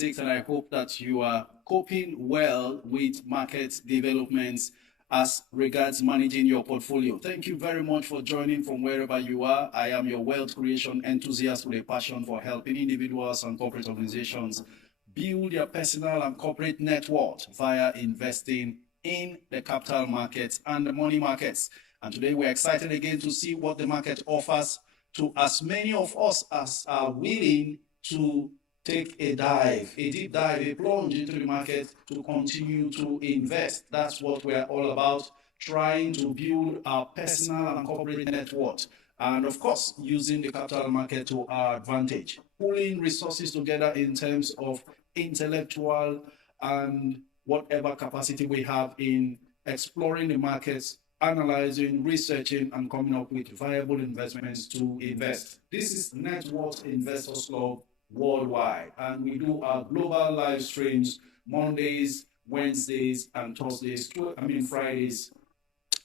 2026, and I hope that you are coping well with market developments as regards managing your portfolio. Thank you very much for joining from wherever you are. I am your wealth creation enthusiast with a passion for helping individuals and corporate organizations build their personal and corporate net worth via investing in the capital markets and the money markets. And today we're excited again to see what the market offers to as many of us as are willing to take a deep dive, a plunge into the market to continue to invest. That's what we're all about, trying to build our personal and corporate net worth. And of course, using the capital market to our advantage, pulling resources together in terms of intellectual and whatever capacity we have in exploring the markets, analyzing, researching, and coming up with viable investments to invest. This is Net Worth Investors Club worldwide, and we do our global live streams Mondays, Wednesdays, and Thursdays. Fridays,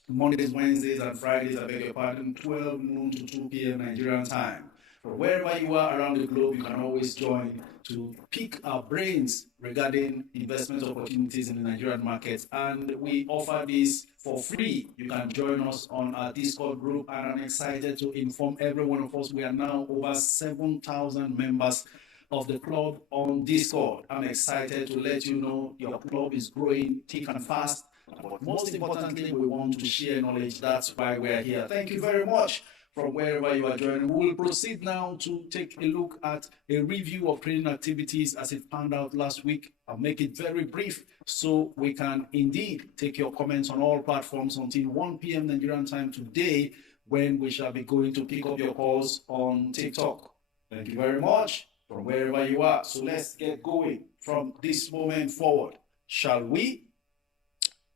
Mondays, Wednesdays, and Fridays, I beg your pardon, 12 noon to 2 p.m. Nigerian time. From wherever you are around the globe, you can always join to pick our brains regarding investment opportunities in the Nigerian markets. And we offer this for free. You can join us on our Discord group, and I'm excited to inform every one of us we are now over 7,000 members of the club on Discord. I'm excited to let you know your club is growing thick and fast. But most importantly, we want to share knowledge. That's why we're here. Thank you very much from wherever you are joining. We will proceed now to take a look at a review of trading activities as it panned out last week. I'll make it very brief so we can indeed take your comments on all platforms until 1 p.m. Nigerian time today, when we shall be going to pick up your calls on TikTok. Thank you very much from wherever you are. So let's get going from this moment forward, shall we?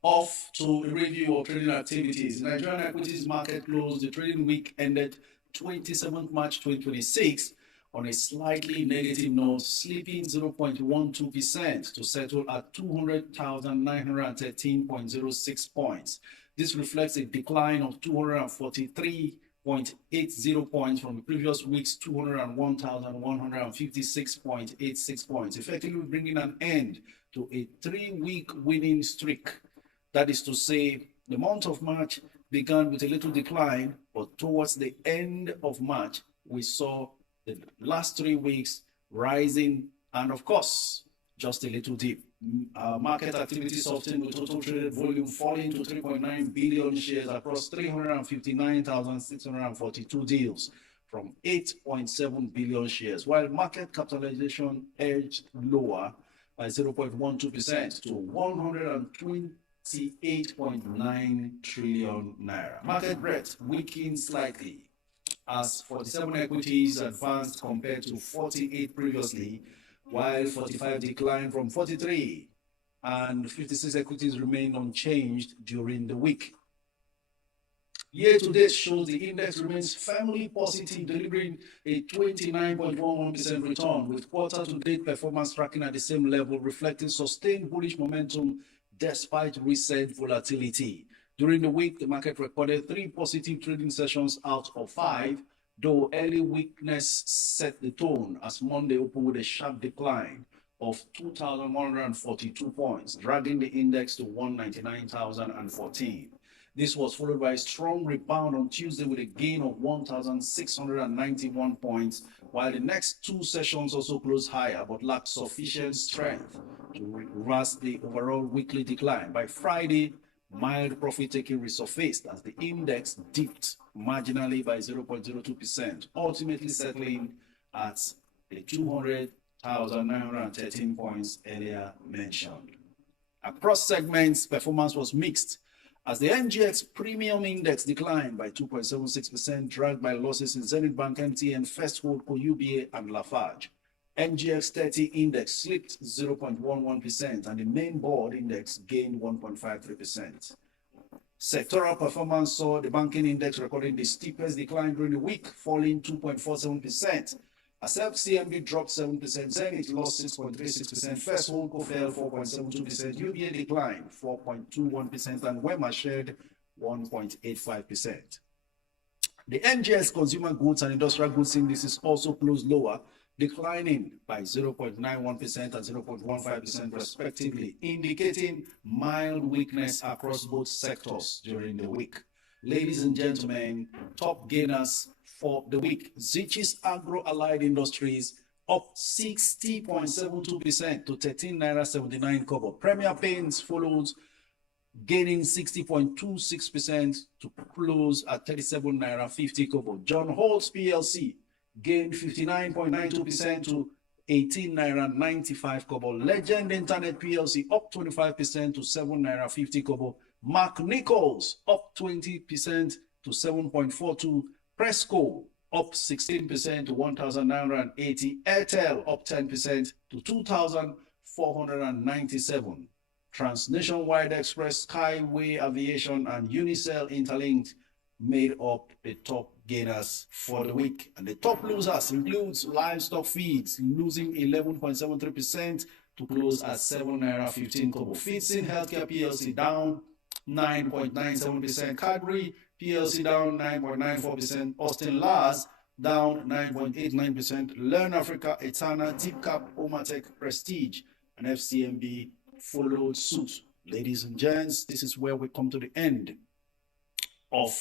Off to a review of trading activities. Nigerian equities market closed the trading week ended 27th March 2026 on a slightly negative note, slipping 0.12% to settle at 200,913.06 points. This reflects a decline of 243.80 points from the previous week's 201,156.86 points, effectively bringing an end to a 3-week winning streak. That is to say, the month of March began with a little decline, but towards the end of March, we saw the last 3 weeks rising, and of course, just a little dip. Market activity softened with total traded volume falling to 3.9 billion shares across 359,642 deals from 8.7 billion shares, while market capitalization edged lower by 0.12% to 128.9 trillion naira. Market breadth weakened slightly as 47 equities advanced compared to 48 previously, while 45 declined from 43, and 56 equities remained unchanged during the week. Year-to-date shows the index remains firmly positive, delivering a 29.11% return, with quarter-to-date performance tracking at the same level, reflecting sustained bullish momentum despite recent volatility. During the week, the market recorded 3 positive trading sessions out of 5, though early weakness set the tone as Monday opened with a sharp decline of 2,142 points, dragging the index to 199,014. This was followed by a strong rebound on Tuesday with a gain of 1,691 points, while the next 2 sessions also closed higher but lacked sufficient strength to reverse the overall weekly decline. By Friday, mild profit-taking resurfaced as the index dipped marginally by 0.02%, ultimately settling at the 200,913 points earlier mentioned. Across segments, performance was mixed as the NGX Premium Index declined by 2.76%, dragged by losses in Zenith Bank, MTN, First Holdco, UBA, and Lafarge. NGX 30 Index slipped 0.11%, and the main board index gained 1.53%. Sectoral performance saw the banking index recording the steepest decline during the week, falling 2.47%. As FCMB dropped 7%, Zenith lost 6.36%, First Holdco fell 4.72%, UBA declined 4.21%, and Wema shared 1.85%. The NGS Consumer Goods and Industrial Goods Indices also closed lower, declining by 0.91% and 0.15% respectively, indicating mild weakness across both sectors during the week. Ladies and gentlemen, top gainers for the week: Zichis Agro-Allied Industries up 60.72% to 13.79 naira. Premier Paints follows, gaining 60.26% to close at 37.50 naira. John Holt's PLC gained 59.92% to 18.95 naira. Legend Internet PLC up 25% to 7.50 naira. Mark Nichols up 20% to 7.42. Presco up 16% to 1,980. Airtel up 10% to 2,497. Transnationwide Express, Skyway Aviation, and Unicel Interlinked made up the top gainers for the week. And the top losers includes Livestock Feeds, losing 11.73% to close at 7.15 naira. Feedsin Healthcare PLC down 9.97%. Cadbury PLC down 9.94%. Austin Lars down 9.89%. Learn Africa, Etana, Tipcap, Omatech, Prestige, and FCMB followed suit. Ladies and gents, this is where we come to the end of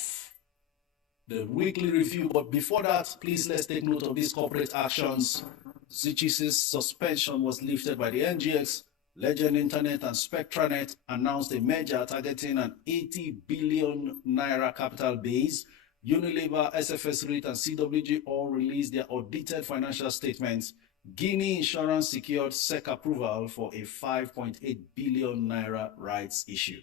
the weekly review. But before that, please let's take note of these corporate actions. Zichis' suspension was lifted by the NGX. Legend Internet and Spectranet announced a merger targeting an 80 billion naira capital base. Unilever, SFS REIT, and CWG all released their audited financial statements. Guinea Insurance secured SEC approval for a 5.8 billion naira rights issue.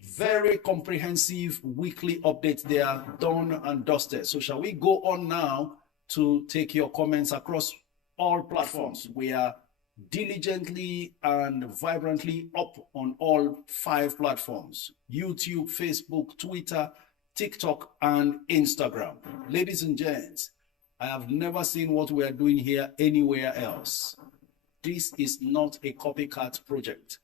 Very comprehensive weekly update there, done and dusted. So shall we go on now to take your comments across all platforms? We are diligently and vibrantly up on all 5 platforms: YouTube, Facebook, Twitter, TikTok, and Instagram. Ladies and gents, I have never seen what we are doing here anywhere else. This is not a copycat project.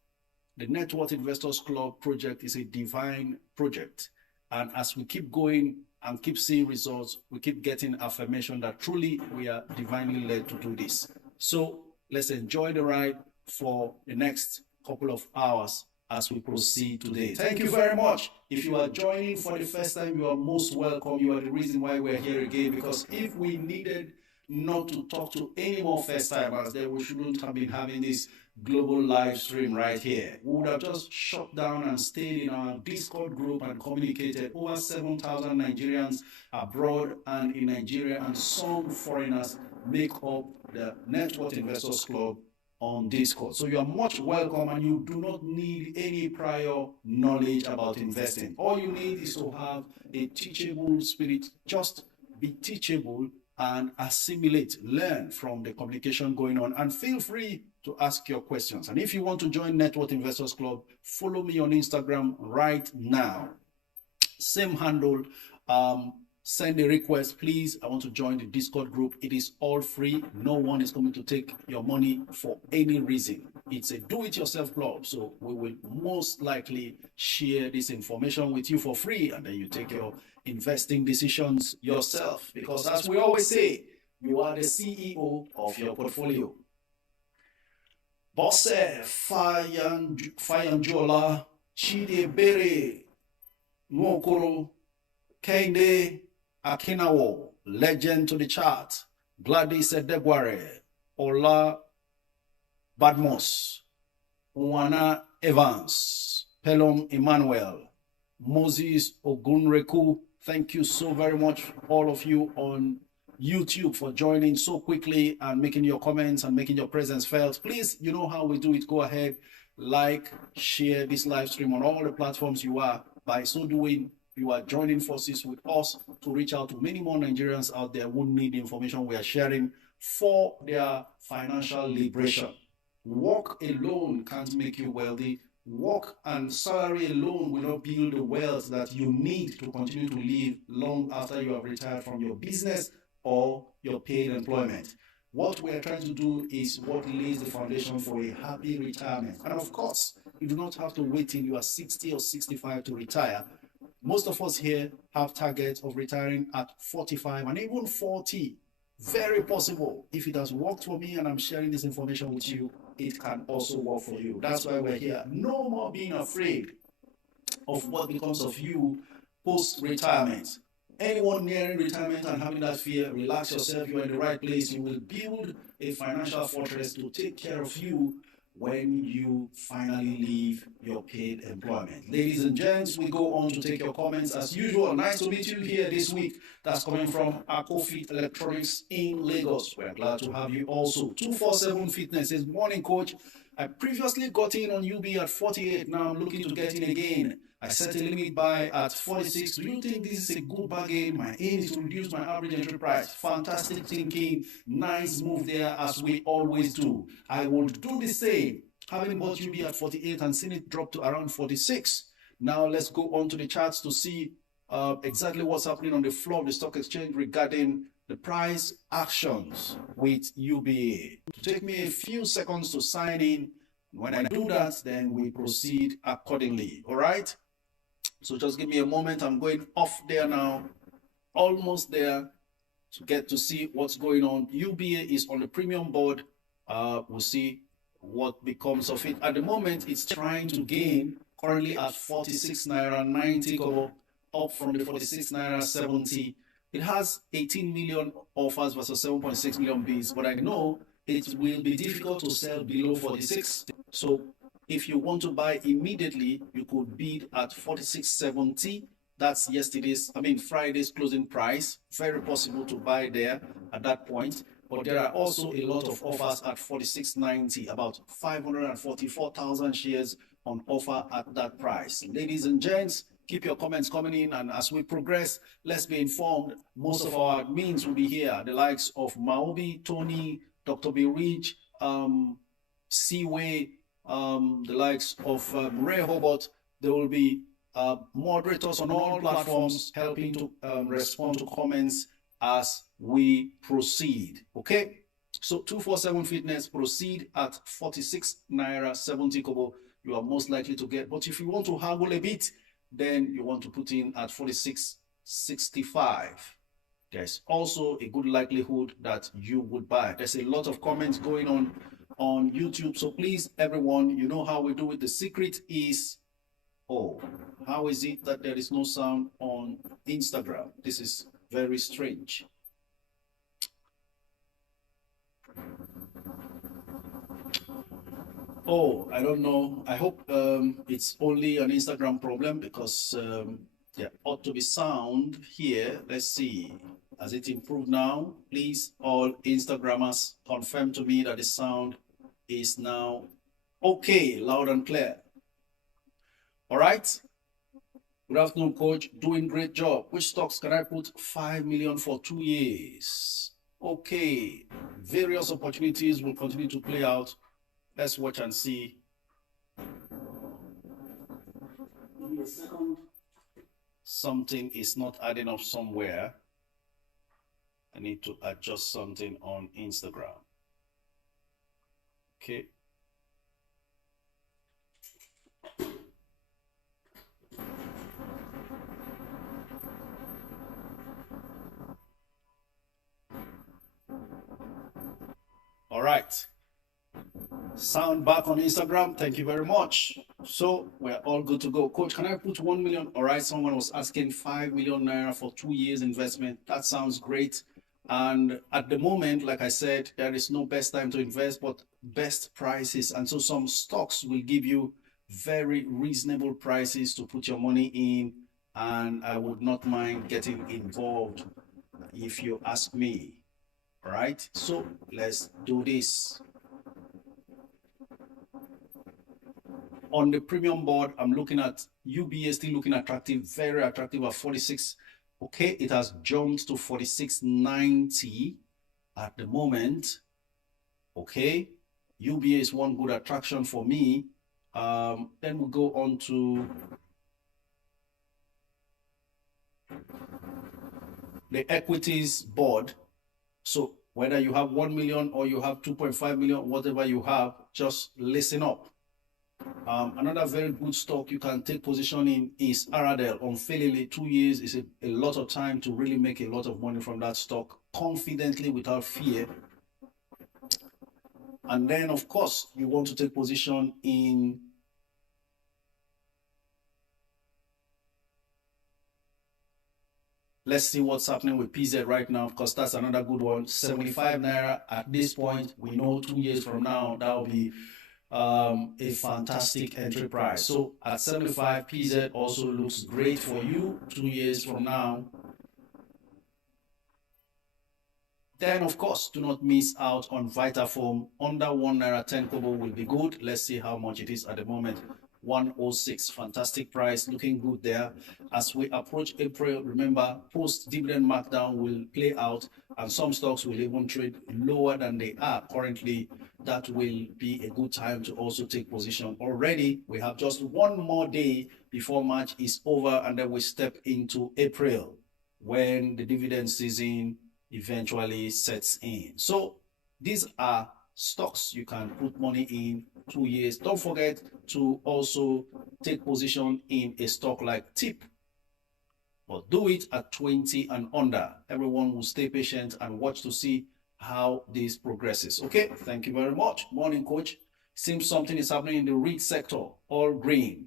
The Net Worth Investors Club project is a divine project. And as we keep going and keep seeing results, we keep getting affirmation that truly we are divinely led to do this. So let's enjoy the ride for the next couple of hours as we proceed today. Thank you very much. If you are joining for the first time, you are most welcome. You are the reason why we're here again, because if we needed not to talk to any more first timers, then we shouldn't have been having this global live stream right here. We would have just shut down and stayed in our Discord group and communicated. Over 7,000 Nigerians abroad and in Nigeria, and some foreigners make up the Net Worth Investors Club on Discord. So you are much welcome, and you do not need any prior knowledge about investing. All you need is to have a teachable spirit. Just be teachable and assimilate, learn from the communication going on, and feel free to ask your questions. And if you want to join Net Worth Investors Club, follow me on Instagram right now. Same handle. Send a request, please. I want to join the Discord group. It is all free. No one is coming to take your money for any reason. It's a do-it-yourself club, so we will most likely share this information with you for free, and then you take your investing decisions yourself. Because as we always say, you are the CEO of your portfolio. Bosse Fayanjola, Chidebere, Nwokoro, Kende Akinawo, legend to the chart, Gladys Edegware, Ola Badmos, Uwana Evans, Pelom Emmanuel, Moses Ogunreku. Thank you so very much, all of you on YouTube, for joining so quickly and making your comments and making your presence felt. Please, you know how we do it. Go ahead, like, share this live stream on all the platforms you are. By so doing, you are joining forces with us to reach out to many more Nigerians out there who need the information we are sharing for their financial liberation. Work alone can't make you wealthy. Work and salary alone will not build the wealth that you need to continue to live long after you have retired from your business or your paid employment. What we are trying to do is what lays the foundation for a happy retirement. And of course, you do not have to wait till you are 60 or 65 to retire. Most of us here have targets of retiring at 45 and even 40. Very possible. If it has worked for me and I'm sharing this information with you, it can also work for you. That's why we're here. No more being afraid of what becomes of you post-retirement. Anyone nearing retirement and having that fear, relax yourself. You're in the right place. You will build a financial fortress to take care of you when you finally leave your paid employment. Ladies and gents, we go on to take your comments as usual. Nice to meet you here this week. That's coming from Akofit Electronics in Lagos. We're glad to have you also. 247 Fitness is morning coach. I previously got in on UB at 48. Now I'm looking to get in again. I set a limit buy at 46. Do you think this is a good bargain? My aim is to reduce my average entry price. Fantastic thinking. Nice move there, as we always do. I will do the same. Having bought UB at 48 and seen it drop to around 46. Now let's go on to the charts to see exactly what's happening on the floor of the stock exchange regarding the price actions with UBA. It will take me a few seconds to sign in. When I do that, then we proceed accordingly. All right? So just give me a moment. I'm going off there now, almost there, to get to see what's going on. UBA is on the premium board. We'll see what becomes of it. At the moment, it's trying to gain, currently at 46 naira 90 kobo, up from the 46 naira 70. It has 18 million offers versus 7.6 million bids, but I know it will be difficult to sell below 46. So if you want to buy immediately, you could bid at 46.70. That's Friday's closing price. Very possible to buy there at that point. But there are also a lot of offers at 46.90, about 544,000 shares on offer at that price. Ladies and gents, keep your comments coming in, and as we progress, let's be informed. Most of our admins will be here, the likes of Maobi, Tony, Dr. B. Rich, Seaway, the likes of Ray Hobart. There will be moderators on all platforms helping to respond to comments as we proceed. Okay, so 247 Fitness, proceed at 46 naira 70 kobo. You are most likely to get, but if you want to haggle a bit, then you want to put in at 46.65. There's also a good likelihood that you would buy. There's a lot of comments going on YouTube, so please, everyone, you know how we do it. The secret is, how is it that there is no sound on Instagram? This is very strange. I don't know. I hope it's only an Instagram problem, because there ought to be sound here. Let's see. Has it improved now? Please, all Instagrammers, confirm to me that the sound is now okay, loud and clear. All right. Good afternoon, coach. Doing great job. Which stocks can I put 5 million for 2 years? Okay. Various opportunities will continue to play out. Let's watch and see. Give me a second. Something is not adding up somewhere. I need to adjust something on Instagram. Okay. All right. Sound back on Instagram. Thank you very much. So we're all good to go. Coach, can I put 1 million? All right. Someone was asking 5 million naira for 2 years investment. That sounds great. And at the moment, like I said, there is no best time to invest, but best prices. And so some stocks will give you very reasonable prices to put your money in. And I would not mind getting involved if you ask me. All right. So let's do this. On the premium board, I'm looking at UBA, still looking attractive, very attractive at 46. Okay, it has jumped to 46.90 at the moment. Okay, UBA is one good attraction for me. Then we'll go on to the equities board. So whether you have 1 million or you have 2.5 million, whatever you have, just listen up. Another very good stock you can take position in is Aradel. Unfailingly, 2 years is a lot of time to really make a lot of money from that stock. confidently without fear. And then, of course, you want to take position in let's see what's happening with PZ right now, because that's another good one. 75 naira at this point. We know 2 years from now, that will be a fantastic entry price. So at 75, PZ also looks great for you 2 years from now. Then, of course, do not miss out on Vitafoam. Under 1 naira 10 kobo will be good. Let's see how much it is at the moment. 106, fantastic price, looking good there. As we approach April, remember, post-dividend markdown will play out, and some stocks will even trade lower than they are currently. That will be a good time to also take position. Already, we have just one more day before March is over, and then we step into April, when the dividend season eventually sets in. So these are stocks you can put money in 2 years. Don't forget to also take position in a stock like TIP, but do it at 20 and under. Everyone will stay patient and watch to see how this progresses. Okay, thank you very much. Morning, coach. Seems something is happening in the REIT sector, all green.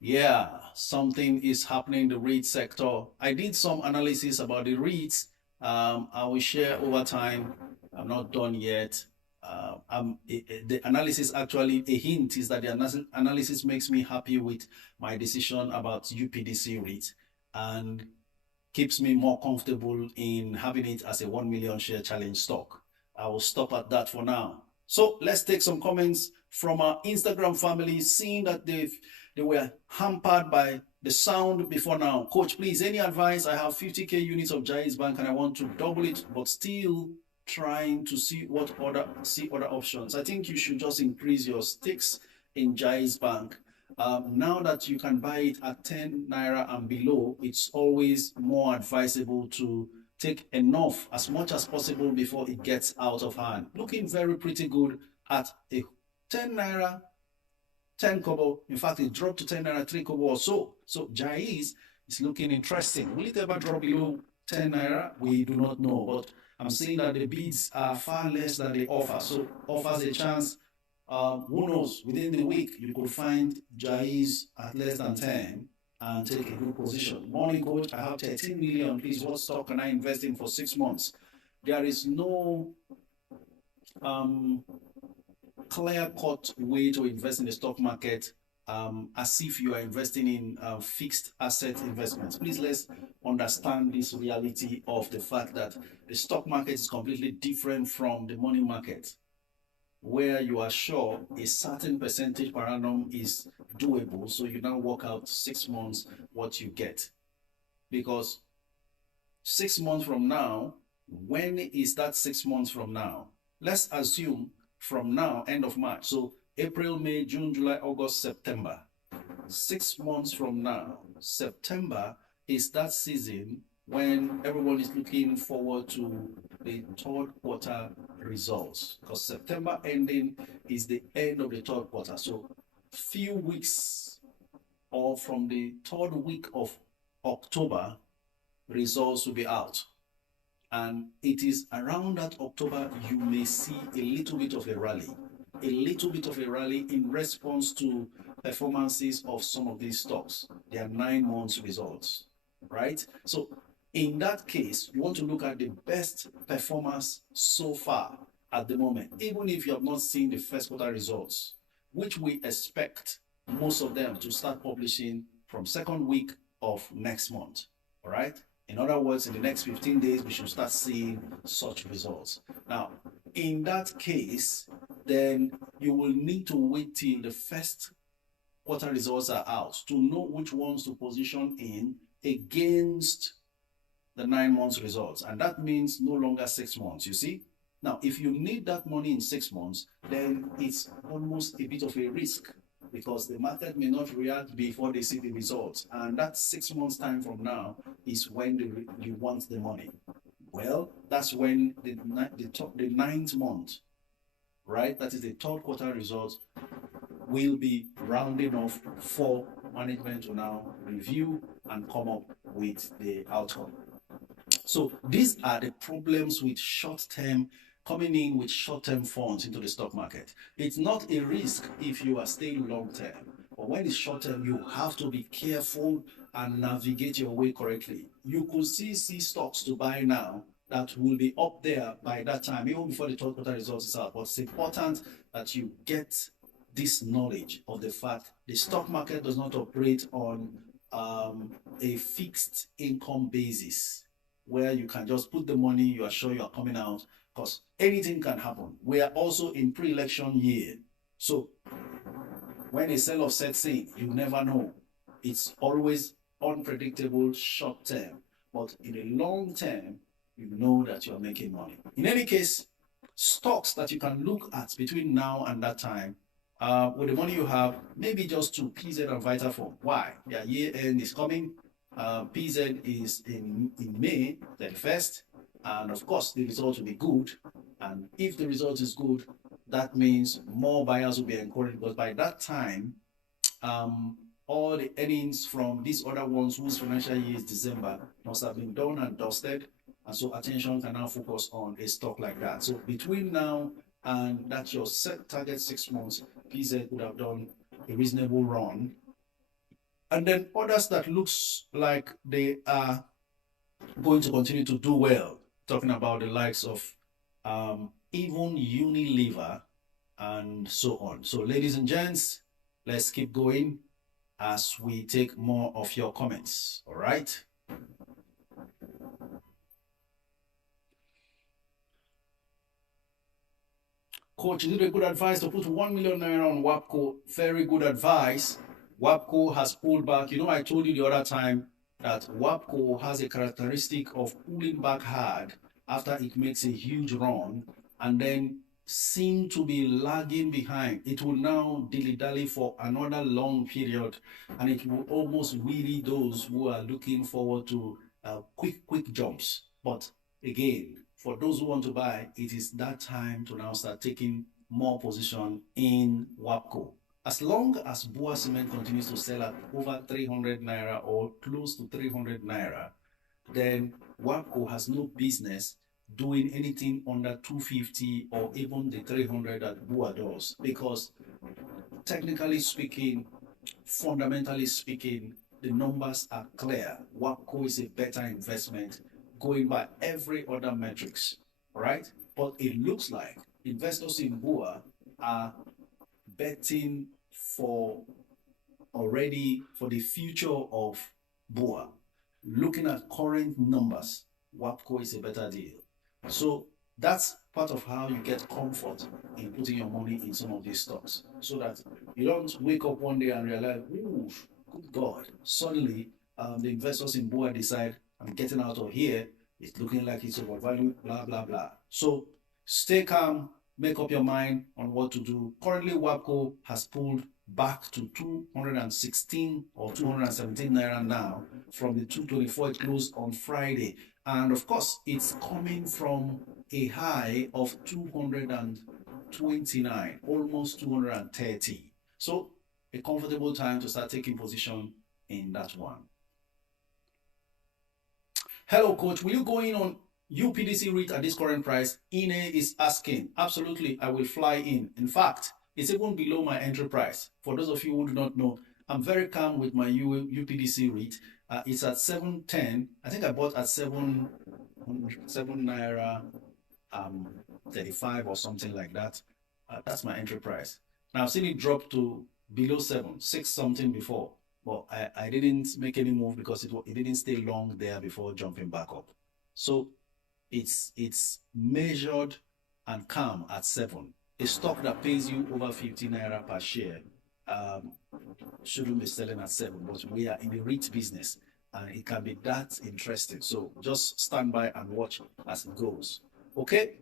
Yeah, something is happening in the REIT sector. I did some analysis about the REITs. I will share over time. I'm not done yet. The analysis, actually, a hint is that the analysis makes me happy with my decision about UPDC REIT and keeps me more comfortable in having it as a 1 million share challenge stock. I will stop at that for now. So let's take some comments from our Instagram family, seeing that they were hampered by the sound before now. Coach, please, any advice? I have 50k units of Jais Bank and I want to double it, but still trying to see other options. I think you should just increase your stakes in Jais Bank. Now that you can buy it at 10 naira and below, it's always more advisable to take enough, as much as possible, before it gets out of hand. Looking very pretty good at a 10 naira 10 kobo. In fact, it dropped to 10 naira 3 kobo or so. So Jais is looking interesting. Will it ever drop below 10 naira? We do not know, but I'm saying that the bids are far less than the offer. So offers a chance. Who knows, within the week you could find Jais at less than 10 and take a good position. Morning, coach. I have 13 million. Please, what stock can I invest in for 6 months? There is no clear-cut way to invest in the stock market as if you are investing in fixed asset investments. Please, let's understand this reality of the fact that the stock market is completely different from the money market, where you are sure a certain percentage per annum is doable, so you now work out 6 months what you get. Because 6 months from now, when is that 6 months from now? Let's assume from now, end of March. So April, May, June, July, August, September. 6 months from now, September is that season when everyone is looking forward to the third quarter results, because September ending is the end of the third quarter. So few weeks, or from the third week of October, results will be out. And it is around that October you may see a little bit of a rally in response to performances of some of these stocks. Their 9 months results, right? So in that case, you want to look at the best performance so far at the moment, even if you have not seen the first quarter results, which we expect most of them to start publishing from second week of next month, all right? In other words, in the next 15 days, we should start seeing such results. Now, in that case, then you will need to wait till the first quarter results are out to know which ones to position in against the 9 months results. And that means no longer 6 months, you see? Now, if you need that money in 6 months, then it's almost a bit of a risk, because the market may not react before they see the results. And that 6 months time from now is when you want the money. Well, that's when the 9th month, right? That is the third quarter results, will be rounding off for management to now review and come up with the outcome. So these are the problems with short-term coming in with short-term funds into the stock market. It's not a risk if you are staying long-term, but when it's short-term, you have to be careful and navigate your way correctly. You could see stocks to buy now that will be up there by that time, even before the third quarter results is out. But it's important that you get this knowledge of the fact the stock market does not operate on a fixed income basis where you can just put the money, you are sure you are coming out, because anything can happen. We are also in pre-election year. So when a sell-off sets in, you never know. It's always unpredictable short term. But in the long term, you know that you're making money. In any case, stocks that you can look at between now and that time, with the money you have, maybe just to PZ and Vitafoam. Why? Their year end is coming. PZ is in May 31st, and of course the result will be good. And if the result is good, that means more buyers will be encouraged, because by that time, all the earnings from these other ones whose financial year is December must have been done and dusted, and so attention can now focus on a stock like that. So between now and that's your set target 6 months, PZ would have done a reasonable run. And then others that looks like they are going to continue to do well, talking about the likes of even Unilever and so on. So ladies and gents, let's keep going as we take more of your comments. All right. Coach, is it a good advice to put 1 million naira on Wapco? Very good advice. Wapco has pulled back. You know, I told you the other time that Wapco has a characteristic of pulling back hard after it makes a huge run and then seem to be lagging behind. It will now dilly-dally for another long period, and it will almost weary those who are looking forward to quick jumps. But again, for those who want to buy, it is that time to now start taking more position in Wapco. As long as Bua Cement continues to sell at over 300 naira or close to 300 naira, then Wapco has no business doing anything under 250 or even the 300 that Bua does, because technically speaking, fundamentally speaking, the numbers are clear. Wapco is a better investment going by every other metrics, right? But it looks like investors in Bua are betting for the future of Bua. Looking at current numbers, Wapco is a better deal. So that's part of how you get comfort in putting your money in some of these stocks, so that you don't wake up one day and realize, ooh, good God, suddenly the investors in Bua decide, I'm getting out of here, it's looking like it's overvalued, blah, blah, blah. So stay calm, make up your mind on what to do. Currently, Wapco has pulled back to 216 or 217 naira now from the 224 it closed on Friday. And of course, it's coming from a high of 229, almost 230. So a comfortable time to start taking position in that one. Hello, coach. Will you go in on UPDC REIT at this current price? Ine is asking. Absolutely, I will fly in. In fact, it's even below my entry price. For those of you who do not know, I'm very calm with my UPDC REIT. It's at 710. I think I bought at 7 naira 35 or something like that. That's my entry price. Now I've seen it drop to below 6 something before. But I didn't make any move because it didn't stay long there before jumping back up. So it's measured and calm at 7. A stock that pays you over 50 naira per share shouldn't be selling at 7, but we are in the REIT business and it can be that interesting. So just stand by and watch as it goes. Okay?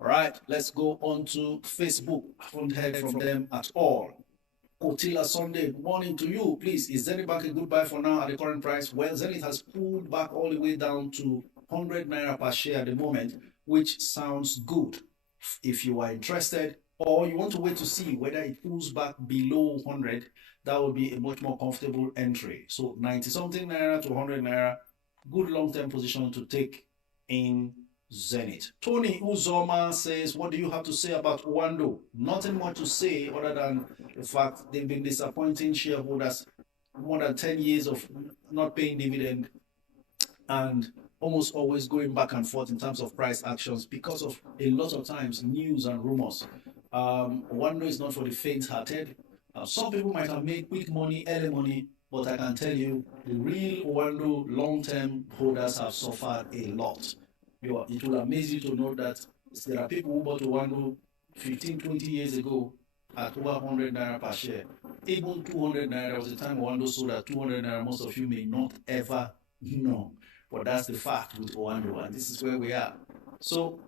All right, let's go on to Facebook. I haven't heard from them at all. Kotila Sunday, good morning to you. Please, is Zenith Bank a good buy for now at the current price? Well, Zenith has pulled back all the way down to 100 naira per share at the moment, which sounds good. If you are interested, or you want to wait to see whether it pulls back below 100, that would be a much more comfortable entry. So 90 something naira to 100 naira good long-term position to take in Zenith. Tony Uzoma says, what do you have to say about Wando? Nothing more to say other than the fact they've been disappointing shareholders, more than 10 years of not paying dividend and almost always going back and forth in terms of price actions because of a lot of times news and rumors. Wando is not for the faint-hearted. Some people might have made quick money, early money, but I can tell you the real Wando long-term holders have suffered a lot. It will amaze you to know that there are people who bought Wando 15, 20 years ago at over 100 naira per share. Even 200 naira was the time Wando sold at 200 naira. Most of you may not ever know, but that's the fact with Wando, and this is where we are. So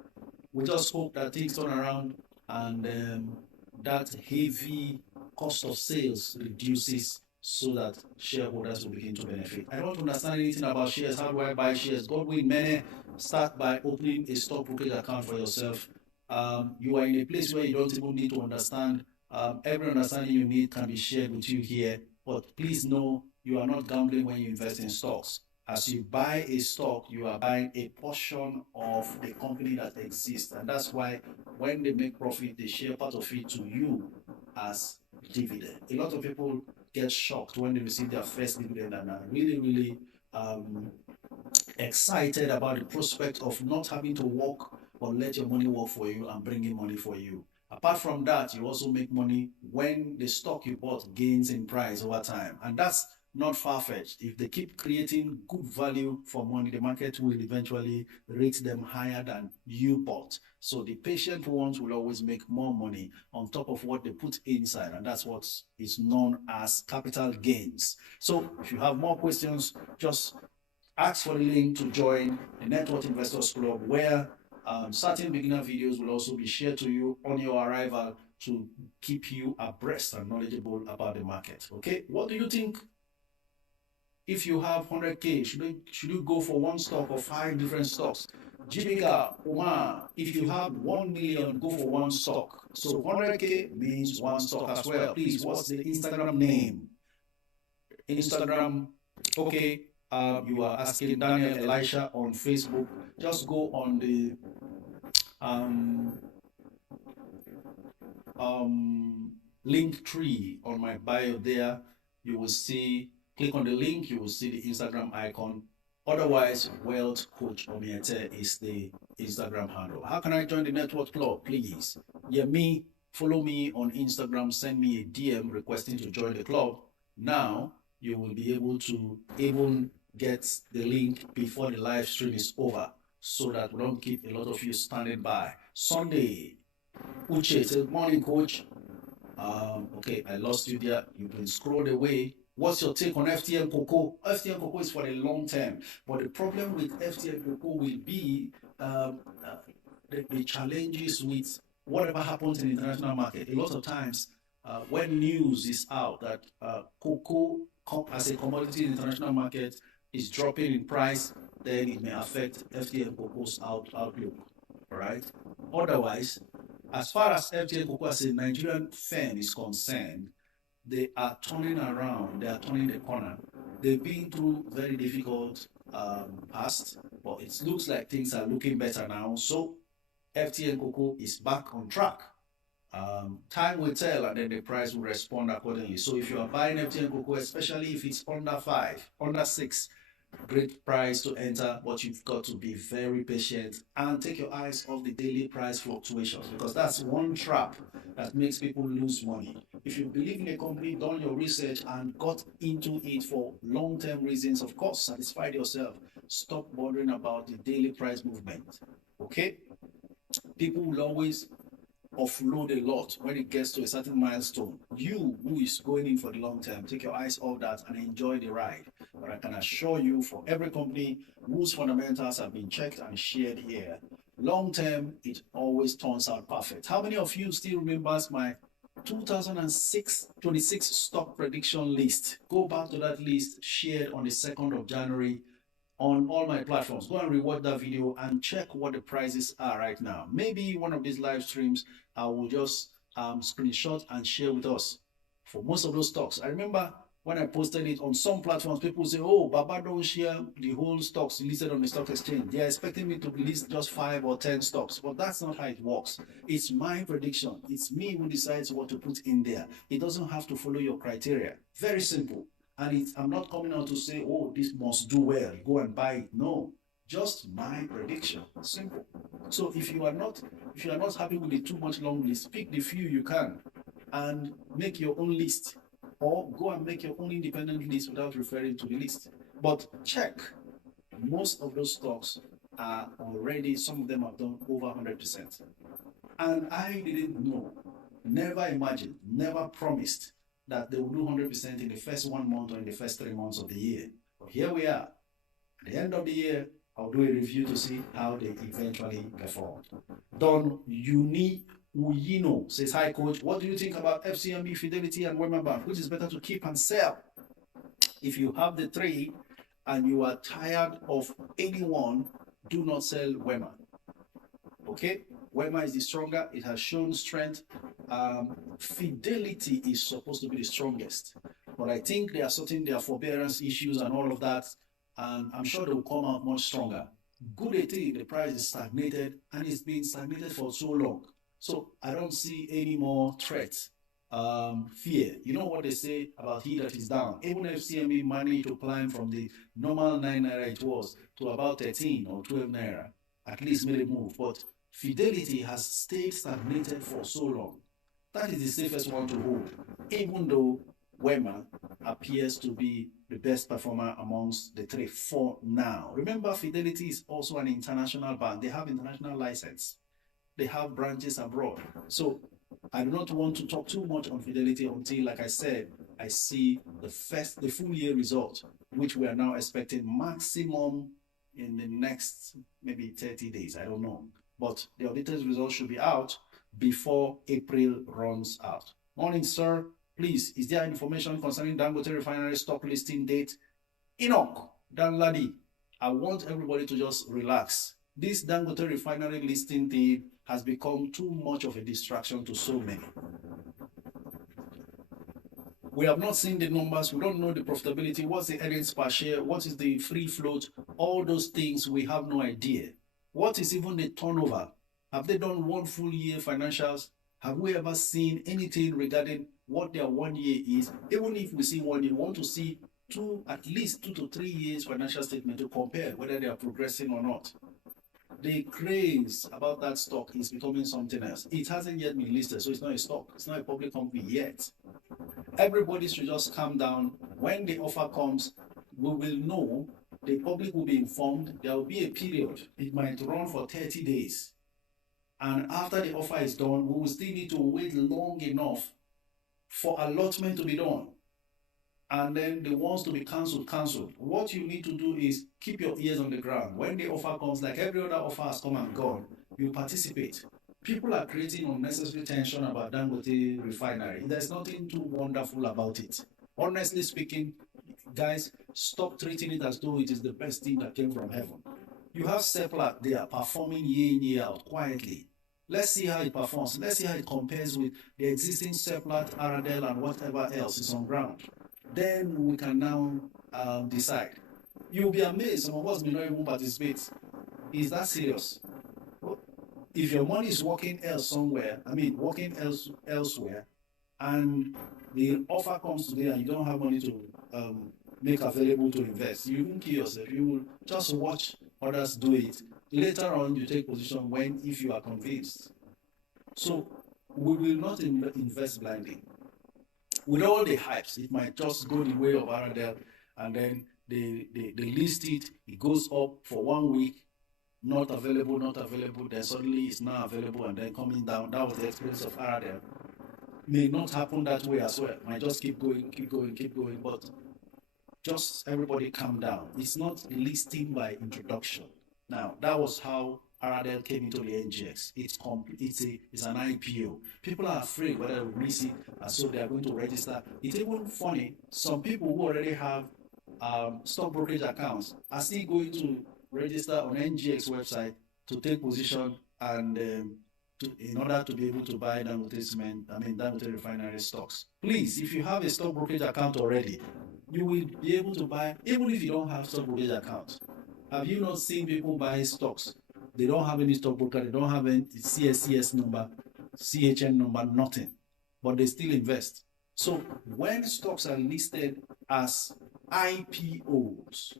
we just hope that things turn around and that heavy cost of sales reduces so that shareholders will begin to benefit. I don't understand anything about shares. How do I buy shares? Godwin Mene, start by opening a stock brokerage account for yourself. You are in a place where you don't even need to understand. Every understanding you need can be shared with you here. But please know you are not gambling when you invest in stocks. As you buy a stock, you are buying a portion of the company that exists. And that's why when they make profit, they share part of it to you as dividend. A lot of people get shocked when they receive their first dividend and are really, really excited about the prospect of not having to work or let your money work for you and bring in money for you. Apart from that, you also make money when the stock you bought gains in price over time. And that's not far-fetched. If they keep creating good value for money, the market will eventually rate them higher than you bought. So the patient ones will always make more money on top of what they put inside, and that's what is known as capital gains. So if you have more questions, just ask for the link to join the Network Investors Club, where certain beginner videos will also be shared to you on your arrival to keep you abreast and knowledgeable about the market. Okay, what do you think? If you have 100K, should you go for one stock or 5 different stocks? Jibika, Omar, if you have 1 million, go for one stock. So 100K means one stock as well. Please, what's the Instagram name? Instagram, okay. You are asking Daniel Elisha on Facebook. Just go on the link tree on my bio there. You will see, click on the link, you will see the Instagram icon. Otherwise, Wealth Coach Omiete is the Instagram handle. How can I join the network club? Please, follow me on Instagram, send me a DM requesting to join the club. Now, you will be able to even get the link before the live stream is over so that we don't keep a lot of you standing by. Sunday, Uche says, morning, coach. Okay, I lost you there. You've been scrolled away. What's your take on FTM Cocoa? FTM Cocoa is for the long term, but the problem with FTM Cocoa will be the challenges with whatever happens in the international market. A lot of times, when news is out that cocoa as a commodity in the international market is dropping in price, then it may affect FTM Cocoa's outlook. All right. Otherwise, as far as FTM Cocoa as a Nigerian firm is concerned, they are turning around. They are turning the corner. They've been through very difficult past, but it looks like things are looking better now. So FTM Cocoa is back on track. Time will tell, and then the price will respond accordingly. So if you are buying FTM Cocoa, especially if it's under 5, under 6, great price to enter, but you've got to be very patient and take your eyes off the daily price fluctuations, because that's one trap that makes people lose money. If you believe in a company, done your research and got into it for long-term reasons, of course, satisfied yourself. Stop bothering about the daily price movement. Okay? People will always offload a lot when it gets to a certain milestone. You who is going in for the long term, take your eyes off that and enjoy the ride. But I can assure you, for every company whose fundamentals have been checked and shared here, long term, it always turns out perfect. How many of you still remembers my 2026 stock prediction list? Go back to that list shared on the 2nd of January on all my platforms. Go and rewatch that video and check what the prices are right now. Maybe one of these live streams, I will just screenshot and share with us for most of those stocks. I remember when I posted it on some platforms, people say, oh, Baba don't share the whole stocks listed on the stock exchange. They are expecting me to list just 5 or 10 stocks, but that's not how it works. It's my prediction. It's me who decides what to put in there. It doesn't have to follow your criteria. Very simple. And I'm not coming out to say, oh, this must do well, go and buy it. No, just my prediction. Simple. So if you are not happy with the too much long list, pick the few you can and make your own list, or go and make your own independent list without referring to the list. But check, most of those stocks are already, some of them have done over 100%. And I didn't know, never imagined, never promised that they will do 100% in the first 1 month or in the first 3 months of the year. But here we are. At the end of the year, I'll do a review to see how they eventually performed. Don Uyino says, hi coach, what do you think about FCMB, Fidelity and Wema Bank? Which is better to keep and sell? If you have the three and you are tired of anyone, do not sell Wema. Okay? Wema is the stronger. It has shown strength. Fidelity is supposed to be the strongest. But I think they are sorting their forbearance issues and all of that. And I'm sure they will come out much stronger. Good at it, the price is stagnated, and it's been stagnated for so long. So I don't see any more threats. Fear. You know what they say about he that is down. Even if CME managed to climb from the normal 9 naira it was to about 13 or 12 naira, at least made a move. But Fidelity has stayed stagnated for so long. That is the safest one to hold, even though Wema appears to be the best performer amongst the three for now. Remember, Fidelity is also an international bank. They have international license. They have branches abroad. So I do not want to talk too much on Fidelity until, like I said, I see the full year result, which we are now expecting maximum in the next maybe 30 days. I don't know. But the auditor's results should be out before April runs out. Morning, sir. Please, is there information concerning Dangote refinery stock listing date? Enoch, Danladi, I want everybody to just relax. This Dangote refinery listing thing has become too much of a distraction to so many. We have not seen the numbers. We don't know the profitability. What's the earnings per share? What is the free float? All those things, we have no idea. What is even the turnover? Have they done 1 full year financials? Have we ever seen anything regarding what their 1 year is? Even if we see 1 year, we want to see at least 2 to 3 years financial statement to compare whether they are progressing or not. The craze about that stock is becoming something else. It hasn't yet been listed, so it's not a stock. It's not a public company yet. Everybody should just calm down. When the offer comes, we will know. The public will be informed. There will be a period. It might run for 30 days. And after the offer is done, we will still need to wait long enough for allotment to be done. And then the ones to be cancelled. What you need to do is keep your ears on the ground. When the offer comes, like every other offer has come and gone, you participate. People are creating unnecessary tension about Dangote refinery. There's nothing too wonderful about it. Honestly speaking, guys, stop treating it as though it is the best thing that came from heaven. You have Seplat there performing year in, year out quietly. Let's see how it performs. Let's see how it compares with the existing Seplat, Aradel, and whatever else is on ground. Then we can now decide. You'll be amazed. Some of us may not even participate. Is that serious? If your money is working elsewhere, and the offer comes today and you don't have money to make available to invest, you won't kill yourself. You will just watch others do it. Later on, you take position if you are convinced. So we will not invest blindly. With all the hypes, it might just go the way of Aradel, and then they list it, it goes up for 1 week, not available, then suddenly it's now available and then coming down. That was the experience of Aradel. May not happen that way as well. Might just keep going, but just everybody calm down. It's not listing by introduction. Now, that was how Aradel came into the NGX. It's an IPO. People are afraid whether they will miss it, and so they are going to register. It's even funny, some people who already have stock brokerage accounts are still going to register on NGX website to take position and in order to be able to buy Dangote refinery stocks. Please, if you have a stock brokerage account already, you will be able to buy, even if you don't have stock brokerage account. Have you not seen people buy stocks? They don't have any stockbroker, they don't have any CSCS number, CHN number, nothing, but they still invest. So when stocks are listed as IPOs,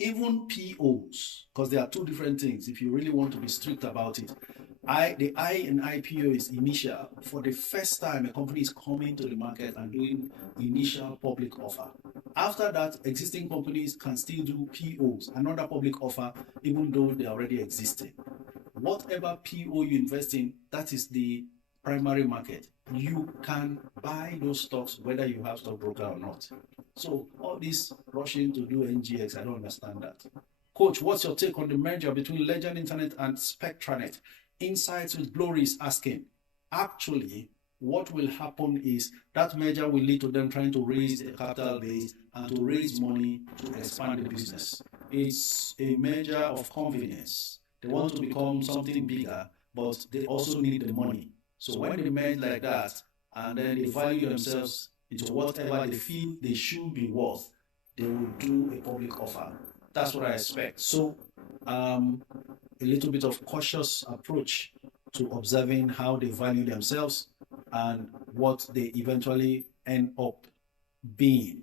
even POs, because there are two different things, if you really want to be strict about it, the I in IPO is initial. For the first time, a company is coming to the market and doing initial public offer. After that, existing companies can still do POs, another public offer, even though they already existing. Whatever PO you invest in, that is the primary market. You can buy those stocks whether you have stockbroker or not. So all this rushing to do NGX, I don't understand that. Coach, what's your take on the merger between Legend Internet and Spectranet? Insights with Glory is asking. Actually, what will happen is that merger will lead to them trying to raise a capital base and to raise money to expand the business. It's a merger of convenience. They want to become something bigger, but they also need the money. So when they merge like that, and then they value themselves into whatever they feel they should be worth, they will do a public offer. That's what I expect. So a little bit of cautious approach to observing how they value themselves and what they eventually end up being.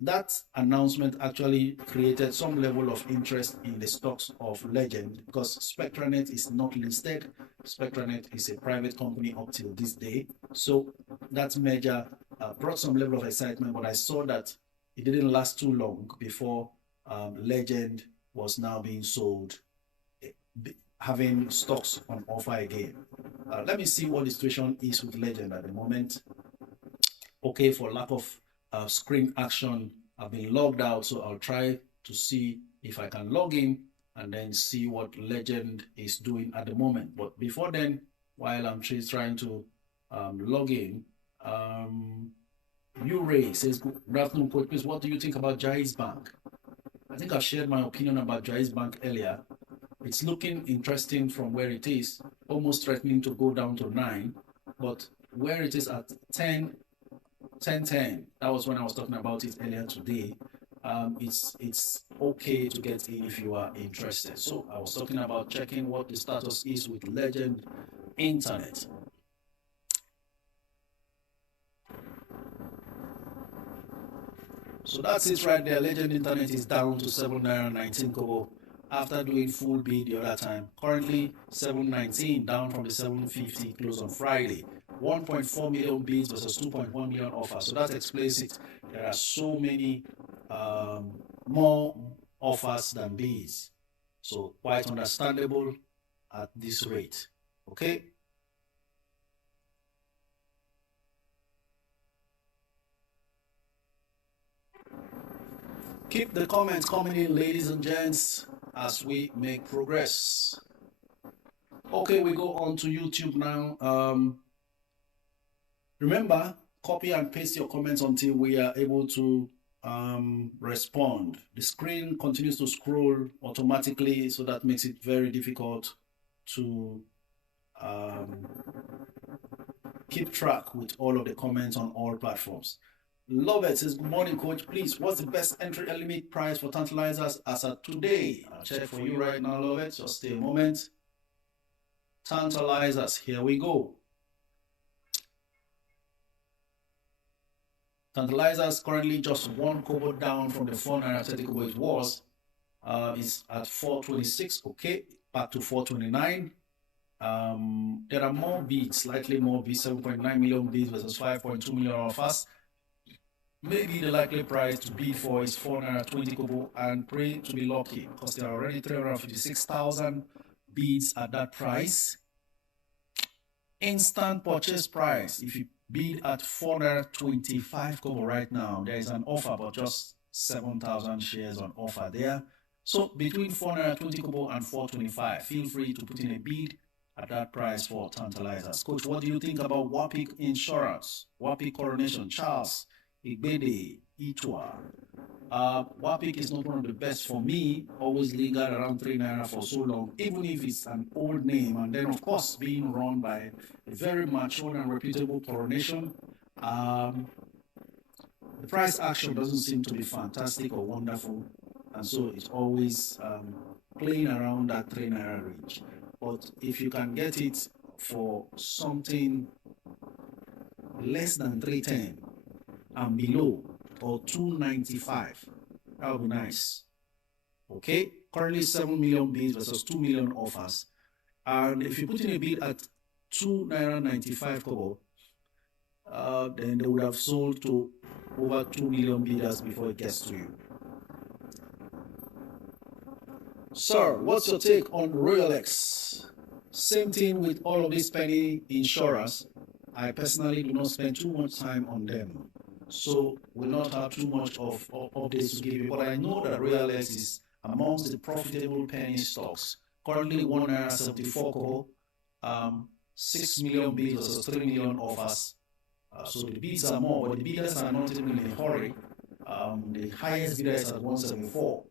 That announcement actually created some level of interest in the stocks of Legend because Spectranet is not listed. Spectranet is a private company up till this day. So that merger brought some level of excitement, but I saw that it didn't last too long before Legend was now being sold, having stocks on offer again. Let me see what the situation is with Legend at the moment. Okay, for lack of screen action, I've been logged out, so I'll try to see if I can log in and then see what Legend is doing at the moment. But before then, while I'm trying to log in, Ray says, good afternoon, Coach. Please, what do you think about Jai's Bank? I think I've shared my opinion about Jai's Bank earlier. It's looking interesting from where it is, almost threatening to go down to 9, but where it is at 10, that was when I was talking about it earlier today. It's okay to get in if you are interested. So I was talking about checking what the status is with Legend Internet. So that's it right there. Legend Internet is down to 7.19 kobo after doing full bid the other time. Currently 7.19, down from the 7.50 close on Friday. 1.4 million bids versus 2.1 million offers. So that explains it. There are so many more offers than bids. So quite understandable at this rate. Okay. Keep the comments coming in, ladies and gents, as we make progress. Okay, we go on to YouTube now. Remember, copy and paste your comments until we are able to respond. The screen continues to scroll automatically, so that makes it very difficult to keep track with all of the comments on all platforms. Lovett says, good morning, Coach. Please, what's the best entry limit price for tantalizers as of today? I'll check for you right now, Lovett. Just stay a moment. Tantalizers, here we go. Tantalizers currently just 1 kobo down from the 4.30 kobo it was. It's at 426. Okay, back to 429. There are more bids, slightly more bids, 7.9 million bids versus 5.2 million offers. Maybe the likely price to bid for is 420 kobo and pray to be lucky because there are already 356,000 bids at that price. Instant purchase price, if you bid at 425 kobo right now, there is an offer, but just 7,000 shares on offer there. So between 420 kobo and 425, feel free to put in a bid at that price for tantalizers. Coach, what do you think about Wapco Insurance, Wapco Coronation, Charles Igbede, Itua. Wapik is not one of the best for me, always lingered around 3 naira for so long, even if it's an old name, and then of course being run by a very mature and reputable coronation. The price action doesn't seem to be fantastic or wonderful, and so it's always playing around that 3 naira range. But if you can get it for something less than 310 and below, or 295, that would be nice. Okay, currently 7 million bids versus 2 million offers, and if you put in a bid at 2 naira 95 kobo, then they would have sold to over 2 million bidders before it gets to you. Sir, what's your take on Royalex? Same thing with all of these penny insurers. I personally do not spend too much time on them, so will not have too much of updates to give you. But I know that Royalex is amongst the profitable penny stocks. Currently 1 naira 74 kobo, 6 million bids versus 3 million offers. So the bids are more, but the bidders are not even in a hurry. The highest bidder is at 174,